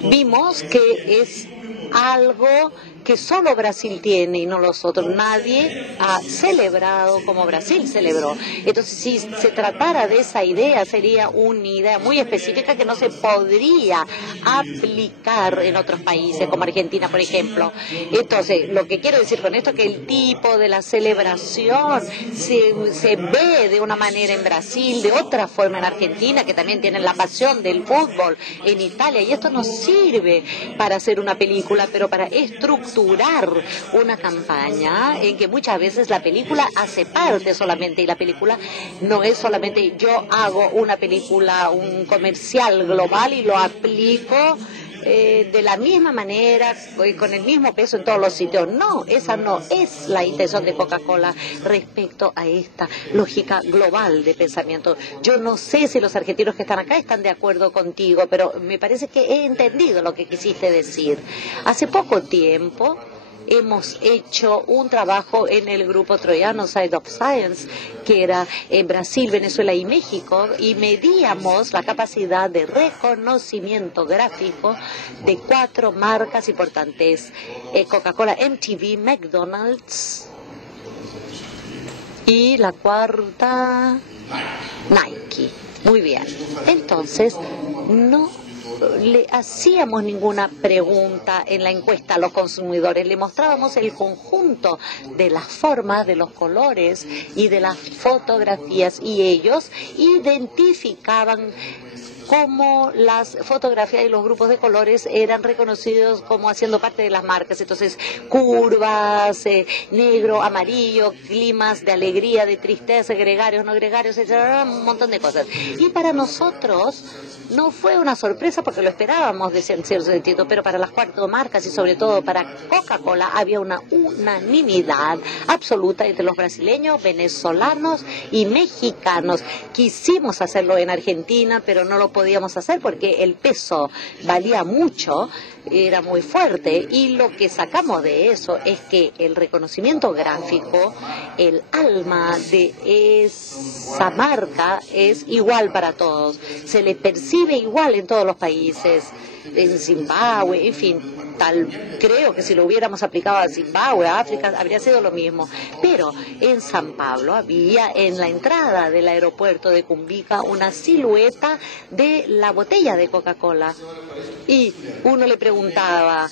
vimos que es algo que solo Brasil tiene y no los otros. Nadie ha celebrado como Brasil celebró. Entonces, si se tratara de esa idea, sería una idea muy específica que no se podría aplicar en otros países, como Argentina, por ejemplo. Entonces, lo que quiero decir con esto es que el tipo de la celebración se ve de una manera en Brasil, de otra forma en Argentina, que también tienen la pasión del fútbol, en Italia, y esto nos sirve para hacer una película, pero para estructurar una campaña en que muchas veces la película hace parte solamente, y la película no es solamente yo hago una película, un comercial global y lo aplico de la misma manera, con el mismo peso en todos los sitios. No, esa no es la intención de Coca-Cola respecto a esta lógica global de pensamiento. Yo no sé si los argentinos que están acá están de acuerdo contigo, pero me parece que he entendido lo que quisiste decir. Hace poco tiempo hemos hecho un trabajo en el grupo troyano Side of Science, que era en Brasil, Venezuela y México, y medíamos la capacidad de reconocimiento gráfico de 4 marcas importantes: Coca-Cola, MTV, McDonald's y la cuarta, Nike. Muy bien. Entonces, no le hacíamos ninguna pregunta en la encuesta a los consumidores, le mostrábamos el conjunto de las formas, de los colores y de las fotografías, y ellos identificaban cómo las fotografías y los grupos de colores eran reconocidos como haciendo parte de las marcas. Entonces, curvas, negro, amarillo, climas de alegría, de tristeza, gregarios, no gregarios, etcétera, un montón de cosas. Y para nosotros no fue una sorpresa porque lo esperábamos de cierto sentido, pero para las 4 marcas y sobre todo para Coca-Cola había una unanimidad absoluta entre los brasileños, venezolanos y mexicanos. Quisimos hacerlo en Argentina, pero no lo podíamos hacer porque el peso valía mucho, era muy fuerte, y lo que sacamos de eso es que el reconocimiento gráfico, el alma de esa marca es igual para todos, se le percibe igual en todos los países, en Zimbabue, en fin. Creo que si lo hubiéramos aplicado a Zimbabue, a África, habría sido lo mismo. Pero en San Pablo había en la entrada del aeropuerto de Cumbica una silueta de la botella de Coca-Cola. Y uno le preguntaba,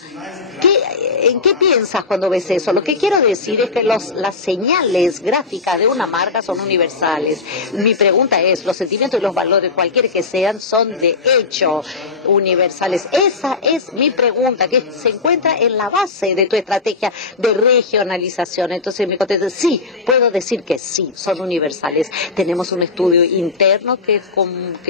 ¿en qué piensas cuando ves eso? Lo que quiero decir es que las señales gráficas de una marca son universales. Mi pregunta es, los sentimientos y los valores, cualquiera que sean, son de hecho universales. Esa es mi pregunta, que se encuentra en la base de tu estrategia de regionalización. Entonces me contesta, sí, puedo decir que sí, son universales. Tenemos un estudio interno que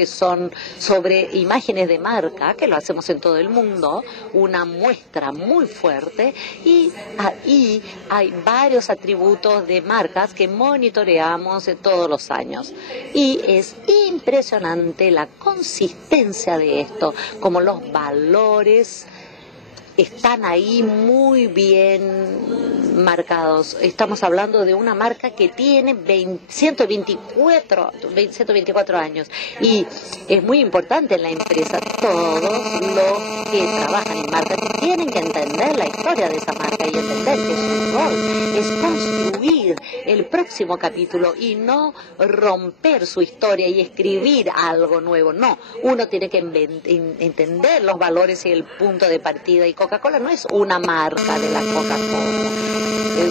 son sobre imágenes de marca, que lo hacemos en todo el mundo, una muestra muy fuerte, y ahí hay varios atributos de marcas que monitoreamos todos los años. Y es impresionante la consistencia de esto, como los valores están ahí muy bien marcados. Estamos hablando de una marca que tiene 124 años, y es muy importante en la empresa. Todos los que trabajan en marca tienen que entender la historia de esa marca y entender que su rol es construir el próximo capítulo y no romper su historia y escribir algo nuevo. No, uno tiene que entender los valores y el punto de partida, y Coca-Cola no es una marca de la Coca-Cola,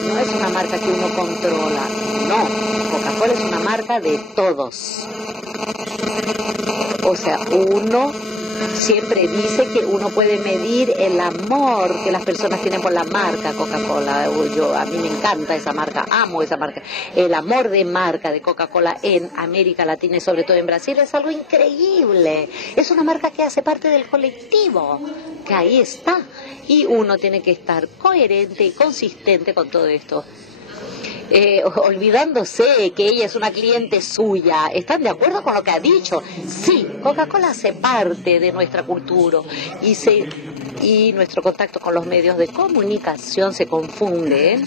no es una marca que uno controla, no, Coca-Cola es una marca de todos. O sea, uno siempre dice que uno puede medir el amor que las personas tienen por la marca Coca-Cola. A mí me encanta esa marca, amo esa marca. El amor de marca de Coca-Cola en América Latina y sobre todo en Brasil es algo increíble. Es una marca que hace parte del colectivo, que ahí está. Y uno tiene que estar coherente y consistente con todo esto. Olvidándose que ella es una cliente suya. ¿Están de acuerdo con lo que ha dicho? Sí, Coca-Cola hace parte de nuestra cultura y nuestro contacto con los medios de comunicación se confunden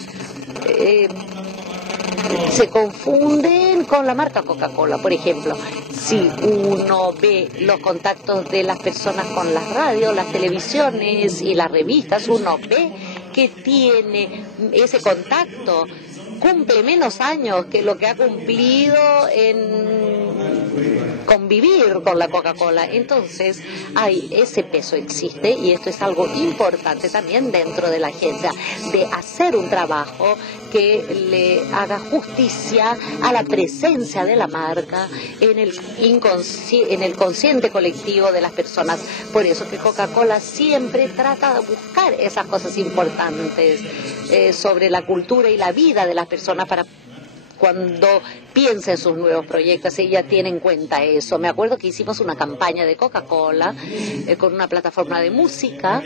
con la marca Coca-Cola. Por ejemplo, si uno ve los contactos de las personas con las radios, las televisiones y las revistas, uno ve que tiene ese contacto, cumple menos años que lo que ha cumplido en convivir con la Coca-Cola. Entonces, ese peso existe, y esto es algo importante también dentro de la agencia, de hacer un trabajo que le haga justicia a la presencia de la marca en el consciente colectivo de las personas. Por eso que Coca-Cola siempre trata de buscar esas cosas importantes sobre la cultura y la vida de las personas para cuando piensa en sus nuevos proyectos. Ella tiene en cuenta eso. Me acuerdo que hicimos una campaña de Coca-Cola con una plataforma de música,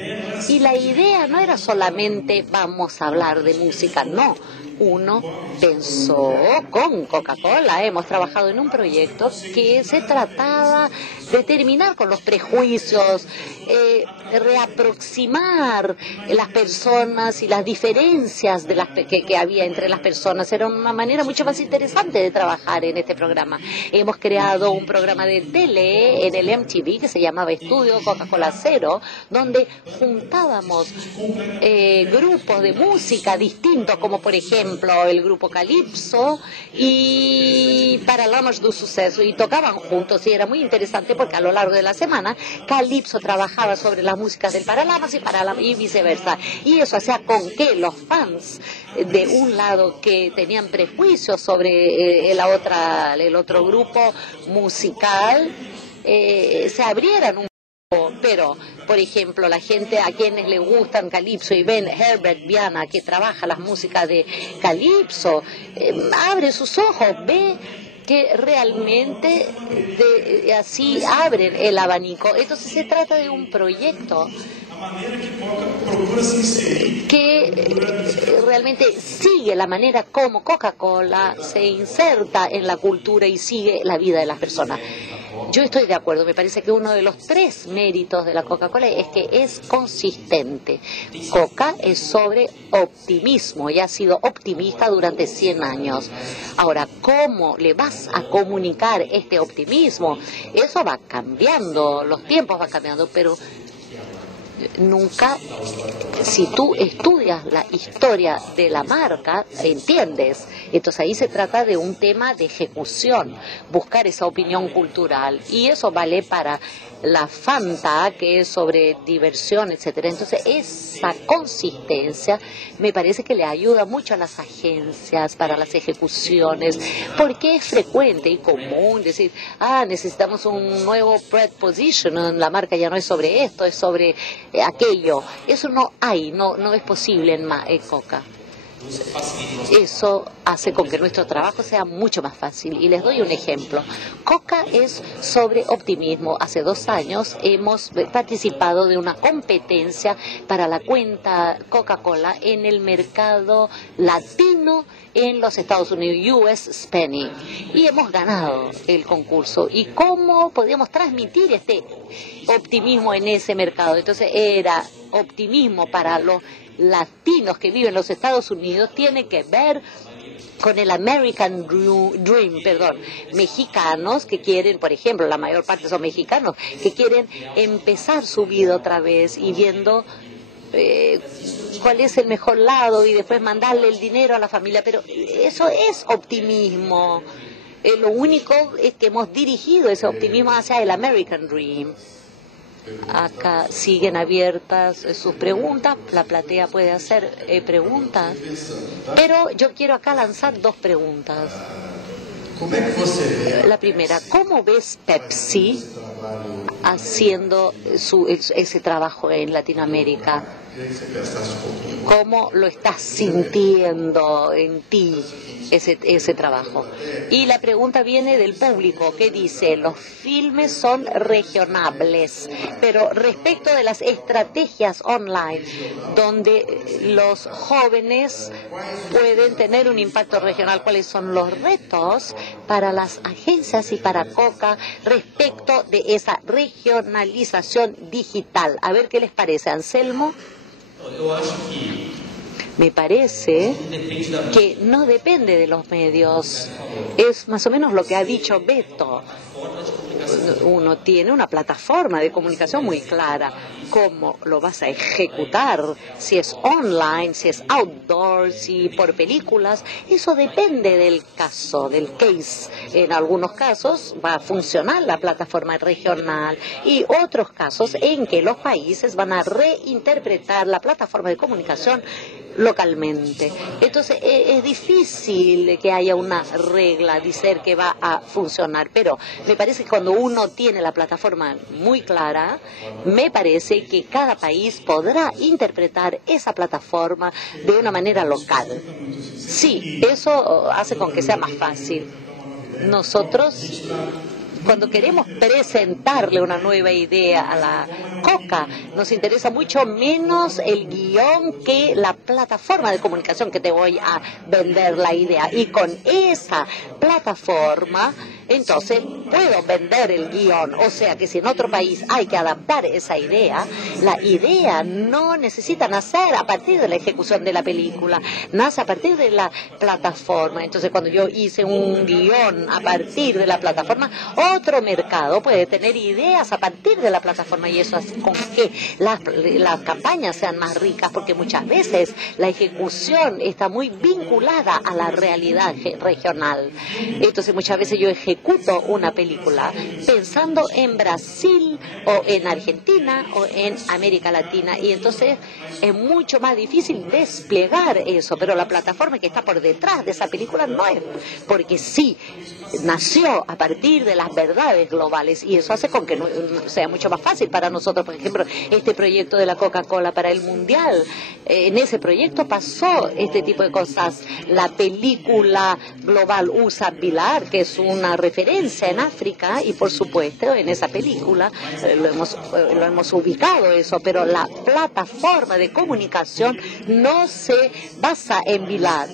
y la idea no era solamente vamos a hablar de música, no. uno pensó con Coca-Cola, hemos trabajado en un proyecto que se trataba de terminar con los prejuicios, reaproximar las personas y las diferencias de que había entre las personas. Era una manera mucho más interesante de trabajar en este programa. Hemos creado un programa de tele en el MTV que se llamaba Estudio Coca-Cola Cero, donde juntábamos grupos de música distintos, como por ejemplo el grupo Calypso y Paralamas do Suceso, y tocaban juntos, y era muy interesante porque a lo largo de la semana Calypso trabajaba sobre las músicas del Paralamas y viceversa, y eso hacía con que los fans de un lado que tenían prejuicios sobre el otro grupo musical se abrieran un poco. Pero, por ejemplo, la gente a quienes le gustan Calypso y ven Herbert Viana, que trabaja las músicas de Calypso, abre sus ojos, ve que realmente así abren el abanico. Entonces se trata de un proyecto que realmente sigue la manera como Coca-Cola se inserta en la cultura y sigue la vida de las personas. Yo estoy de acuerdo, me parece que uno de los 3 méritos de la Coca-Cola es que es consistente. Coca es sobre optimismo y ha sido optimista durante 100 años. Ahora, ¿cómo le vas a comunicar este optimismo? Eso va cambiando, los tiempos van cambiando, pero nunca, si tú estudias la historia de la marca, entiendes. Entonces ahí se trata de un tema de ejecución, buscar esa opinión cultural, y eso vale para la Fanta, que es sobre diversión, etcétera. Entonces esa consistencia me parece que le ayuda mucho a las agencias para las ejecuciones, porque es frecuente y común decir, necesitamos un nuevo brand position, la marca ya no es sobre esto, es sobre aquello. Eso no es posible en Coca. Eso hace con que nuestro trabajo sea mucho más fácil. Y les doy un ejemplo. Coca es sobre optimismo. Hace 2 años hemos participado de una competencia para la cuenta Coca-Cola en el mercado latino en los Estados Unidos, US Hispanic, y hemos ganado el concurso. ¿Y cómo podíamos transmitir este optimismo en ese mercado? Entonces era optimismo para los latinos que viven en los Estados Unidos, tiene que ver con el American Dream, mexicanos que quieren, por ejemplo, la mayor parte son mexicanos, que quieren empezar su vida otra vez y viendo cuál es el mejor lado y después mandarle el dinero a la familia. Pero eso es optimismo. Lo único es que hemos dirigido ese optimismo hacia el American Dream. Acá siguen abiertas sus preguntas, la platea puede hacer preguntas, pero yo quiero acá lanzar 2 preguntas. La primera, ¿cómo ves Pepsi haciendo ese trabajo en Latinoamérica? ¿Cómo lo estás sintiendo en ti ese trabajo? Y la pregunta viene del público, que dice, los filmes son regionables, pero respecto de las estrategias online, donde los jóvenes pueden tener un impacto regional, ¿cuáles son los retos para las agencias y para Coca respecto de esa regionalización digital? A ver qué les parece, Anselmo. Me parece que no depende de los medios. Es más o menos lo que ha dicho Beto. Uno tiene una plataforma de comunicación muy clara. ¿Cómo lo vas a ejecutar? Si es online, si es outdoor, si por películas. Eso depende del caso, del case. En algunos casos va a funcionar la plataforma regional y otros casos en que los países van a reinterpretar la plataforma de comunicación localmente. Entonces es difícil que haya una regla, decir que va a funcionar, pero me parece que cuando uno tiene la plataforma muy clara, me parece que cada país podrá interpretar esa plataforma de una manera local. Sí, eso hace con que sea más fácil. Nosotros cuando queremos presentarle una nueva idea a la Coca, nos interesa mucho menos el guión que la plataforma de comunicación que te voy a vender la idea. Y con esa plataforma, entonces puedo vender el guión. O sea que si en otro país hay que adaptar esa idea, la idea no necesita nacer a partir de la ejecución de la película, nace a partir de la plataforma. Entonces cuando yo hice un guión a partir de la plataforma, otro mercado puede tener ideas a partir de la plataforma, y eso hace con que las campañas sean más ricas, porque muchas veces la ejecución está muy vinculada a la realidad regional. Entonces muchas veces yo ejecuto una película pensando en Brasil o en Argentina o en América Latina, y entonces es mucho más difícil desplegar eso, pero la plataforma que está por detrás de esa película no es, porque sí nació a partir de las verdades globales, y eso hace con que sea mucho más fácil para nosotros. Por ejemplo, este proyecto de la Coca-Cola para el Mundial, en ese proyecto pasó este tipo de cosas. La película global USA Pilar, que es una referencia en África, y por supuesto en esa película lo hemos ubicado eso, pero la plataforma de comunicación no se basa en Pilar,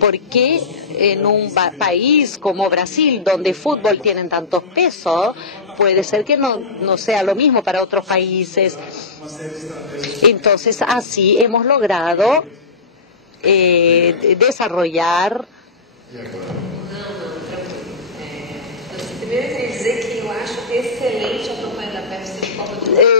porque en un país como Brasil, donde fútbol tienen tantos pesos, puede ser que no sea lo mismo para otros países. Entonces así hemos logrado desarrollar.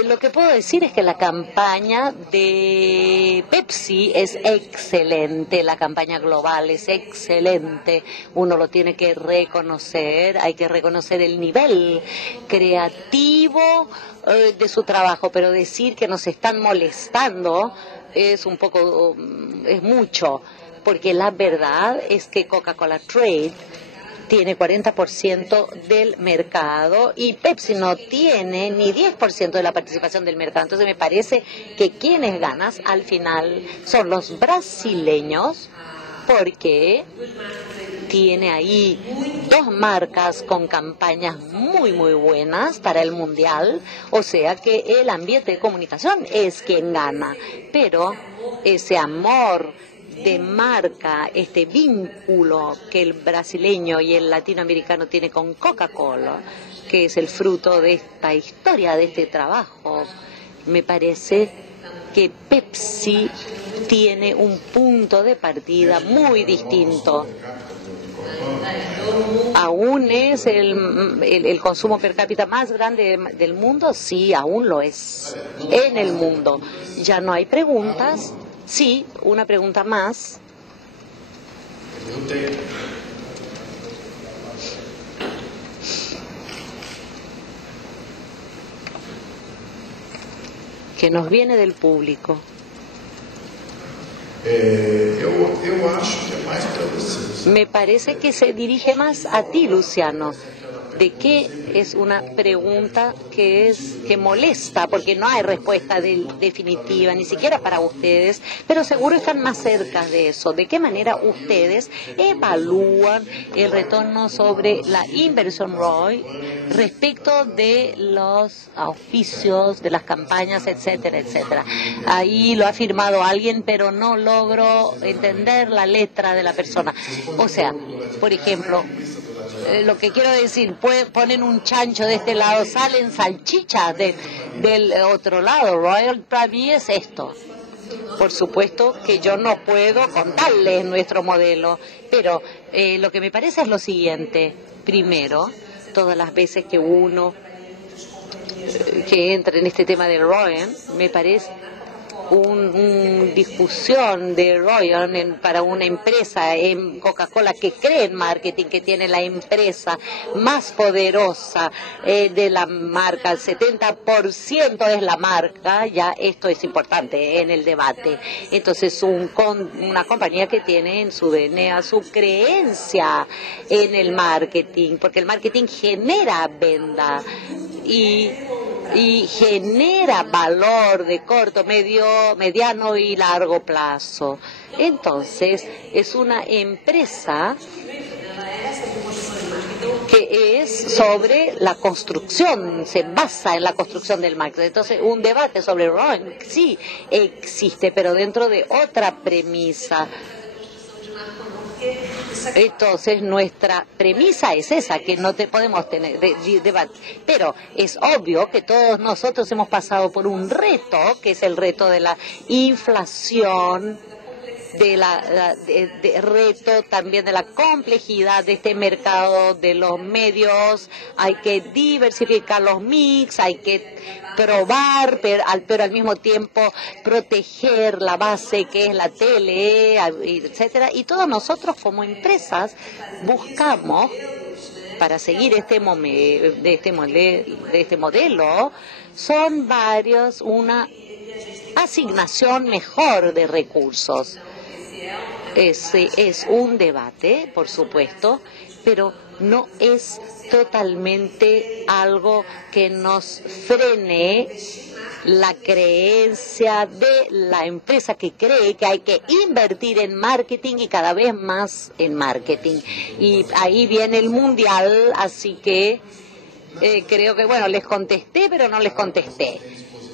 Lo que puedo decir es que la campaña de Pepsi es excelente, la campaña global es excelente, uno lo tiene que reconocer, hay que reconocer el nivel creativo de su trabajo, pero decir que nos están molestando es mucho, porque la verdad es que Coca-Cola Trade tiene 40% del mercado y Pepsi no tiene ni 10% de la participación del mercado. Entonces me parece que quienes ganan al final son los brasileños, porque tiene ahí dos marcas con campañas muy buenas para el Mundial, o sea que el ambiente de comunicación es quien gana, pero ese amor de marca, este vínculo que el brasileño y el latinoamericano tiene con Coca-Cola, que es el fruto de esta historia, de este trabajo, me parece que Pepsi tiene un punto de partida muy distinto. ¿Aún es el consumo per cápita más grande del mundo? Sí, aún lo es en el mundo. Ya no hay preguntas. Sí, una pregunta más. Que nos viene del público. Me parece que se dirige más a ti, Luciano. ¿De qué es una pregunta que molesta? Porque no hay respuesta definitiva, ni siquiera para ustedes, pero seguro están más cerca de eso. ¿De qué manera ustedes evalúan el retorno sobre la inversión ROI respecto de los auspicios, de las campañas, etcétera, etcétera? Ahí lo ha firmado alguien, pero no logro entender la letra de la persona. O sea, por ejemplo, lo que quiero decir, ponen un chancho de este lado, salen salchichas del otro lado. Royal para mí es esto. Por supuesto que yo no puedo contarles nuestro modelo, pero lo que me parece es lo siguiente. Primero, todas las veces que uno que entra en este tema de Royal, me parece una discusión de Royal para una empresa en Coca-Cola que cree en marketing, que tiene la empresa más poderosa de la marca, el 70% es la marca, ya esto es importante en el debate. Entonces una compañía que tiene en su DNA su creencia en el marketing, porque el marketing genera venta y genera valor de corto, mediano y largo plazo. Entonces, es una empresa que es sobre la construcción, se basa en la construcción del marketing. Entonces, un debate sobre Rowan sí existe, pero dentro de otra premisa. Entonces, nuestra premisa es esa, que no te podemos tener debate. Pero es obvio que todos nosotros hemos pasado por un reto, que es el reto de la inflación, reto también de la complejidad de este mercado de los medios. Hay que diversificar los mix, hay que probar, pero al mismo tiempo proteger la base que es la tele, etcétera. Y todos nosotros como empresas buscamos, para seguir este modelo, son varios, una asignación mejor de recursos. Ese es un debate, por supuesto, pero no es totalmente algo que nos frene la creencia de la empresa que cree que hay que invertir en marketing y cada vez más en marketing. Y ahí viene el mundial, así que creo que, bueno, les contesté, pero no les contesté.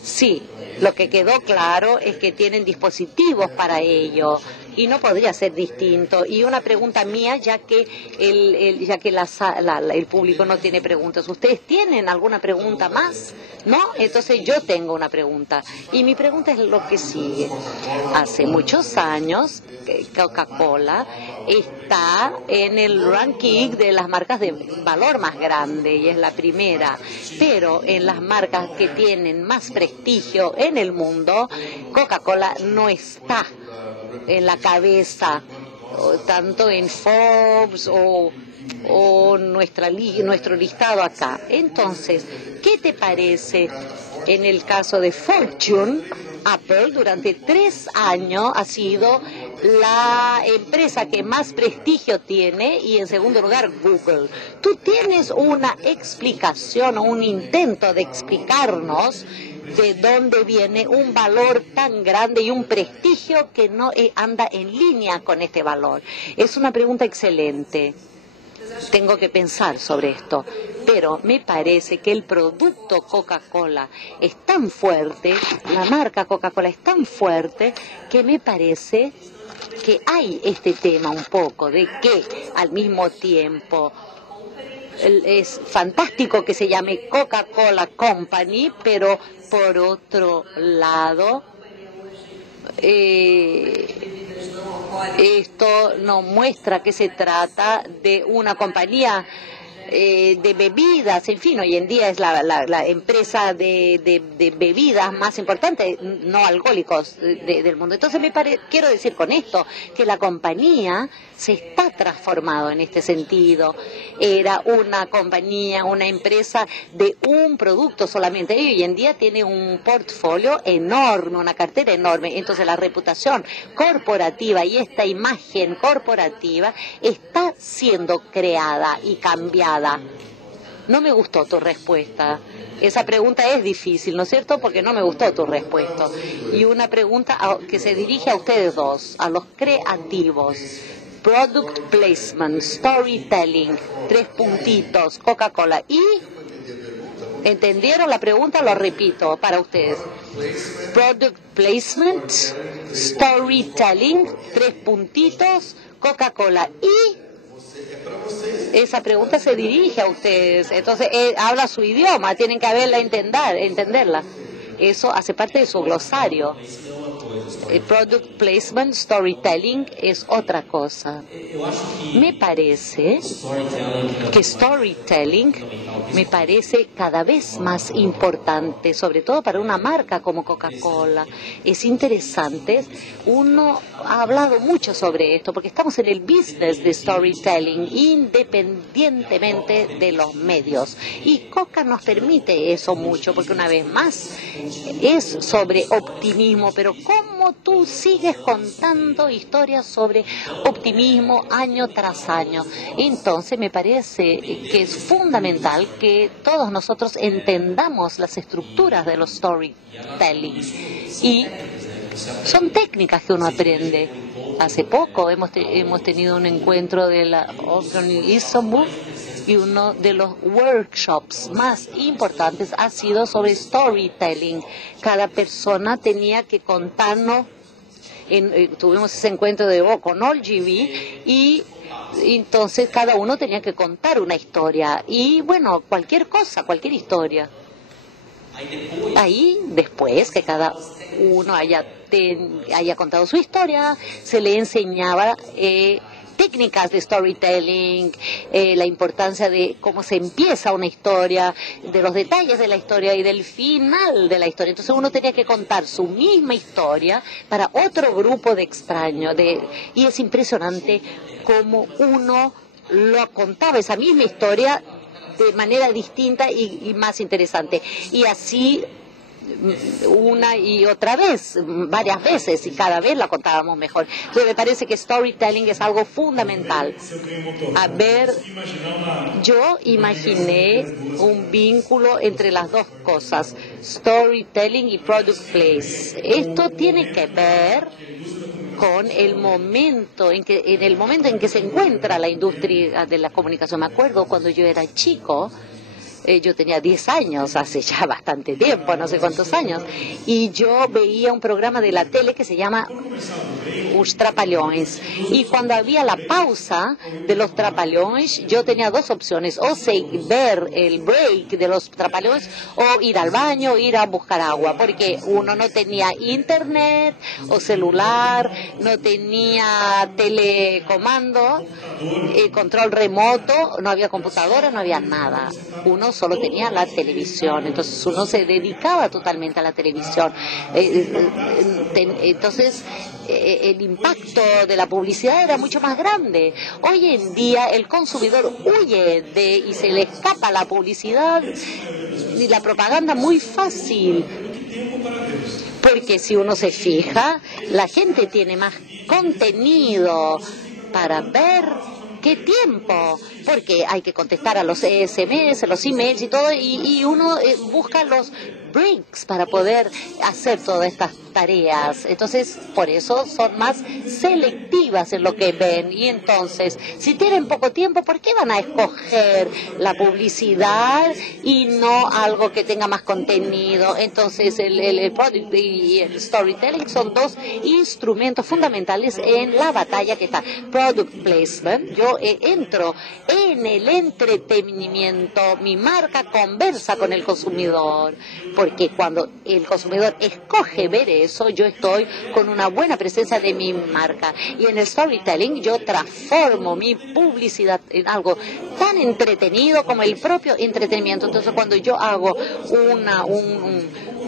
Sí, lo que quedó claro es que tienen dispositivos para ello y no podría ser distinto. Y una pregunta mía, ya que el público no tiene preguntas. ¿Ustedes tienen alguna pregunta más? ¿No? Entonces yo tengo una pregunta. Y mi pregunta es lo que sigue. Hace muchos años, Coca-Cola está en el ranking de las marcas de valor más grande y es la primera. Pero en las marcas que tienen más prestigio en el mundo, Coca-Cola no está en la cabeza, tanto en Forbes o nuestro listado acá. Entonces, ¿qué te parece en el caso de Fortune? Apple durante 3 años ha sido la empresa que más prestigio tiene y en segundo lugar Google. ¿Tú tienes una explicación o un intento de explicarnos de dónde viene un valor tan grande y un prestigio que no anda en línea con este valor? Es una pregunta excelente. Tengo que pensar sobre esto, pero me parece que el producto Coca-Cola es tan fuerte, la marca Coca-Cola es tan fuerte, que me parece que hay este tema un poco de que al mismo tiempo es fantástico que se llame Coca-Cola Company, pero por otro lado esto no muestra que se trata de una compañía de bebidas, en fin, hoy en día es la empresa de bebidas más importante, no alcohólicos del mundo. Entonces quiero decir con esto que la compañía se está transformando en este sentido. Era una compañía, una empresa de un producto solamente, y hoy en día tiene un portfolio enorme, una cartera enorme. Entonces la reputación corporativa y esta imagen corporativa está siendo creada y cambiada. No me gustó tu respuesta. Esa pregunta es difícil, ¿no es cierto? Porque no me gustó tu respuesta. Y una pregunta que se dirige a ustedes dos, a los creativos. Product placement, storytelling, 3 puntitos, Coca-Cola. ¿Y entendieron la pregunta? Lo repito para ustedes. Product placement, storytelling, 3 puntitos, Coca-Cola. ¿Y? Esa pregunta se dirige a ustedes. Entonces, habla su idioma, tienen que entenderla. Eso hace parte de su glosario. El product placement, storytelling es otra cosa. Me parece que storytelling me parece cada vez más importante, sobre todo para una marca como Coca-Cola. Es interesante. Uno ha hablado mucho sobre esto porque estamos en el business de storytelling independientemente de los medios. Y Coca nos permite eso mucho porque una vez más es sobre optimismo, pero ¿cómo tú sigues contando historias sobre optimismo año tras año? Entonces me parece que es fundamental que todos nosotros entendamos las estructuras de los storytelling y son técnicas que uno aprende. Hace poco hemos tenido un encuentro de la Open Istanbul y uno de los workshops más importantes ha sido sobre storytelling. Cada persona tenía que contarnos, tuvimos ese encuentro con OLGV y entonces cada uno tenía que contar una historia y bueno, cualquier cosa, cualquier historia. Ahí, después que cada uno haya contado su historia, se le enseñaba técnicas de storytelling, la importancia de cómo se empieza una historia, de los detalles de la historia y del final de la historia. Entonces uno tenía que contar su misma historia para otro grupo de extraños. Y es impresionante cómo uno lo contaba esa misma historia de manera distinta y más interesante. Y así una y otra vez, varias veces, y cada vez la contábamos mejor. Entonces me parece que storytelling es algo fundamental. A ver, yo imaginé un vínculo entre las dos cosas, storytelling y product place. Esto tiene que ver con el momento en que se encuentra la industria de la comunicación. Me acuerdo cuando yo era chico, yo tenía 10 años, hace ya bastante tiempo, no sé cuántos años, y yo veía un programa de la tele que se llama Os Trapalhões. Y cuando había la pausa de los Trapalhões, yo tenía dos opciones, o ver el break de los Trapalhões, o ir al baño, o ir a buscar agua, porque uno no tenía internet o celular, no tenía telecomando, control remoto, no había computadora, no había nada. Uno solo tenía la televisión, entonces uno se dedicaba totalmente a la televisión. Entonces el impacto de la publicidad era mucho más grande. Hoy en día el consumidor huye y se le escapa la publicidad y la propaganda muy fácil. Porque si uno se fija, la gente tiene más contenido para ver. ¿Qué tiempo? Porque hay que contestar a los SMS, los emails y todo, y uno busca los breaks para poder hacer todas estas tareas. Entonces, por eso son más selectivas en lo que ven. Y entonces, si tienen poco tiempo, ¿por qué van a escoger la publicidad y no algo que tenga más contenido? Entonces, el product y el storytelling son dos instrumentos fundamentales en la batalla que está. Product placement, yo entro en el entretenimiento, mi marca conversa con el consumidor, porque cuando el consumidor escoge ver eso, yo estoy con una buena presencia de mi marca. Y en el storytelling yo transformo mi publicidad en algo tan entretenido como el propio entretenimiento. Entonces cuando yo hago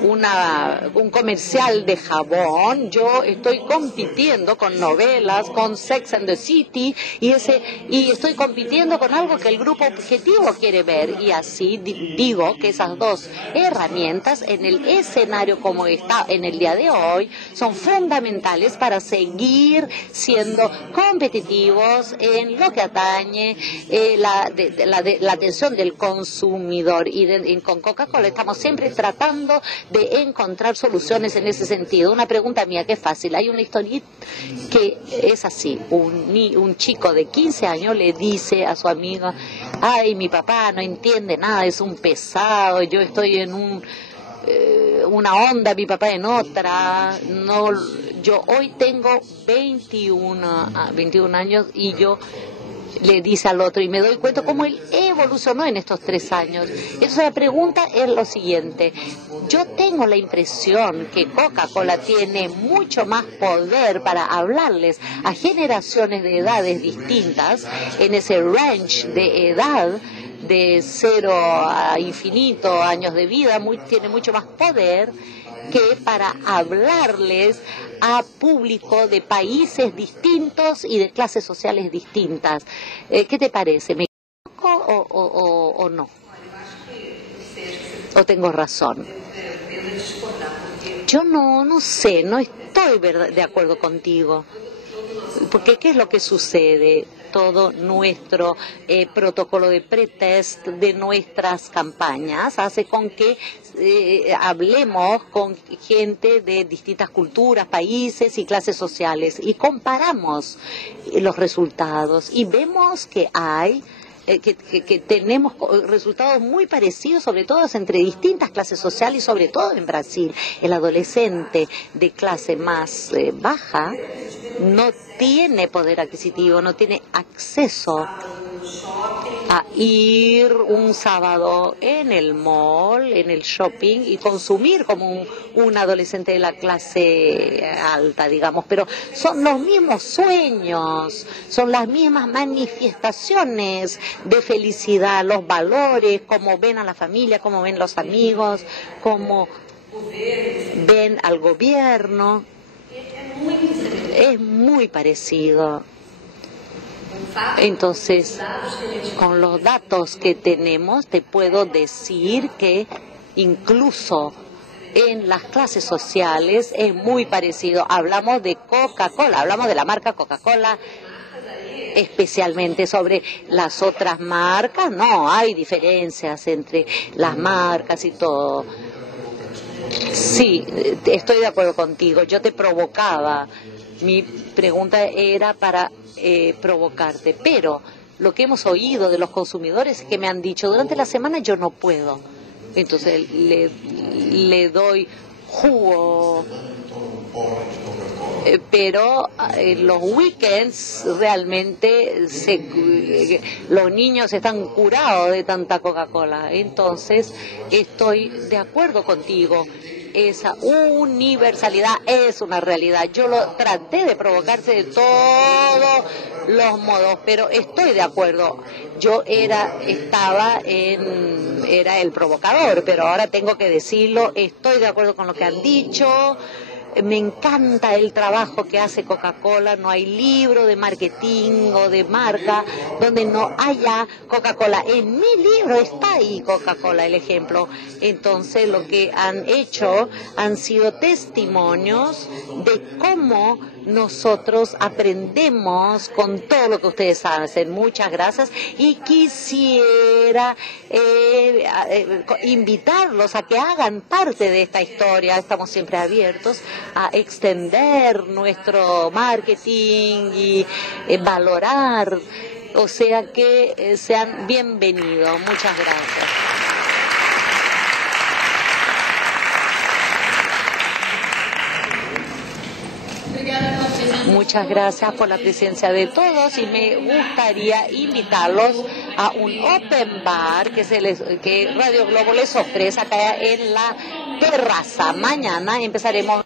un comercial de jabón, yo estoy compitiendo con novelas, con Sex and the City, y estoy compitiendo con algo que el grupo objetivo quiere ver. Y así digo que esas dos herramientas en el escenario como está en el día de hoy son fundamentales para seguir siendo competitivos en lo que atañe la atención del consumidor. Y con Coca-Cola estamos siempre tratando de encontrar soluciones en ese sentido. Una pregunta mía que es fácil. Hay una historia que es así. Un chico de 15 años le dice a su amiga: ay, mi papá no entiende nada, es un pesado, yo estoy en una onda, mi papá en otra. No, yo hoy tengo 21 años y yo le dice al otro, y me doy cuenta cómo él evolucionó en estos 3 años. Entonces la pregunta es lo siguiente: yo tengo la impresión que Coca-Cola tiene mucho más poder para hablarles a generaciones de edades distintas, en ese range de edad de 0 a infinito años de vida, tiene mucho más poder que para hablarles a público de países distintos y de clases sociales distintas. ¿Qué te parece? ¿Me equivoco o no? ¿O tengo razón? Yo no sé, no estoy de acuerdo contigo. Porque ¿qué es lo que sucede? Todo nuestro protocolo de pretest de nuestras campañas hace con que hablemos con gente de distintas culturas, países y clases sociales y comparamos los resultados y vemos que hay que tenemos resultados muy parecidos, sobre todo entre distintas clases sociales y sobre todo en Brasil. El adolescente de clase más baja no tiene poder adquisitivo, no tiene acceso a ir un sábado en el mall, en el shopping y consumir como un adolescente de la clase alta, digamos, pero son los mismos sueños, son las mismas manifestaciones de felicidad, los valores, cómo ven a la familia, cómo ven los amigos, cómo ven al gobierno. Es muy parecido. Entonces, con los datos que tenemos, te puedo decir que incluso en las clases sociales es muy parecido. Hablamos de Coca-Cola, hablamos de la marca Coca-Cola, especialmente. Sobre las otras marcas, no, hay diferencias entre las marcas y todo. Sí, estoy de acuerdo contigo, yo te provocaba. Mi pregunta era para provocarte, pero lo que hemos oído de los consumidores es que me han dicho durante la semana yo no puedo, entonces le doy jugo, pero en los weekends realmente los niños están curados de tanta Coca-Cola. Entonces estoy de acuerdo contigo. Esa universalidad es una realidad. Yo lo traté de provocarse de todos los modos, pero estoy de acuerdo. Yo era el provocador, pero ahora tengo que decirlo. Estoy de acuerdo con lo que han dicho. Me encanta el trabajo que hace Coca-Cola. No hay libro de marketing o de marca donde no haya Coca-Cola. En mi libro está ahí Coca-Cola, el ejemplo. Entonces lo que han hecho han sido testimonios de cómo nosotros aprendemos con todo lo que ustedes hacen. Muchas gracias y quisiera invitarlos a que hagan parte de esta historia. Estamos siempre abiertos a extender nuestro marketing y valorar, o sea que sean bienvenidos. Muchas gracias. Muchas gracias por la presencia de todos y me gustaría invitarlos a un open bar que Radio Globo les ofrece acá en la terraza. Mañana empezaremos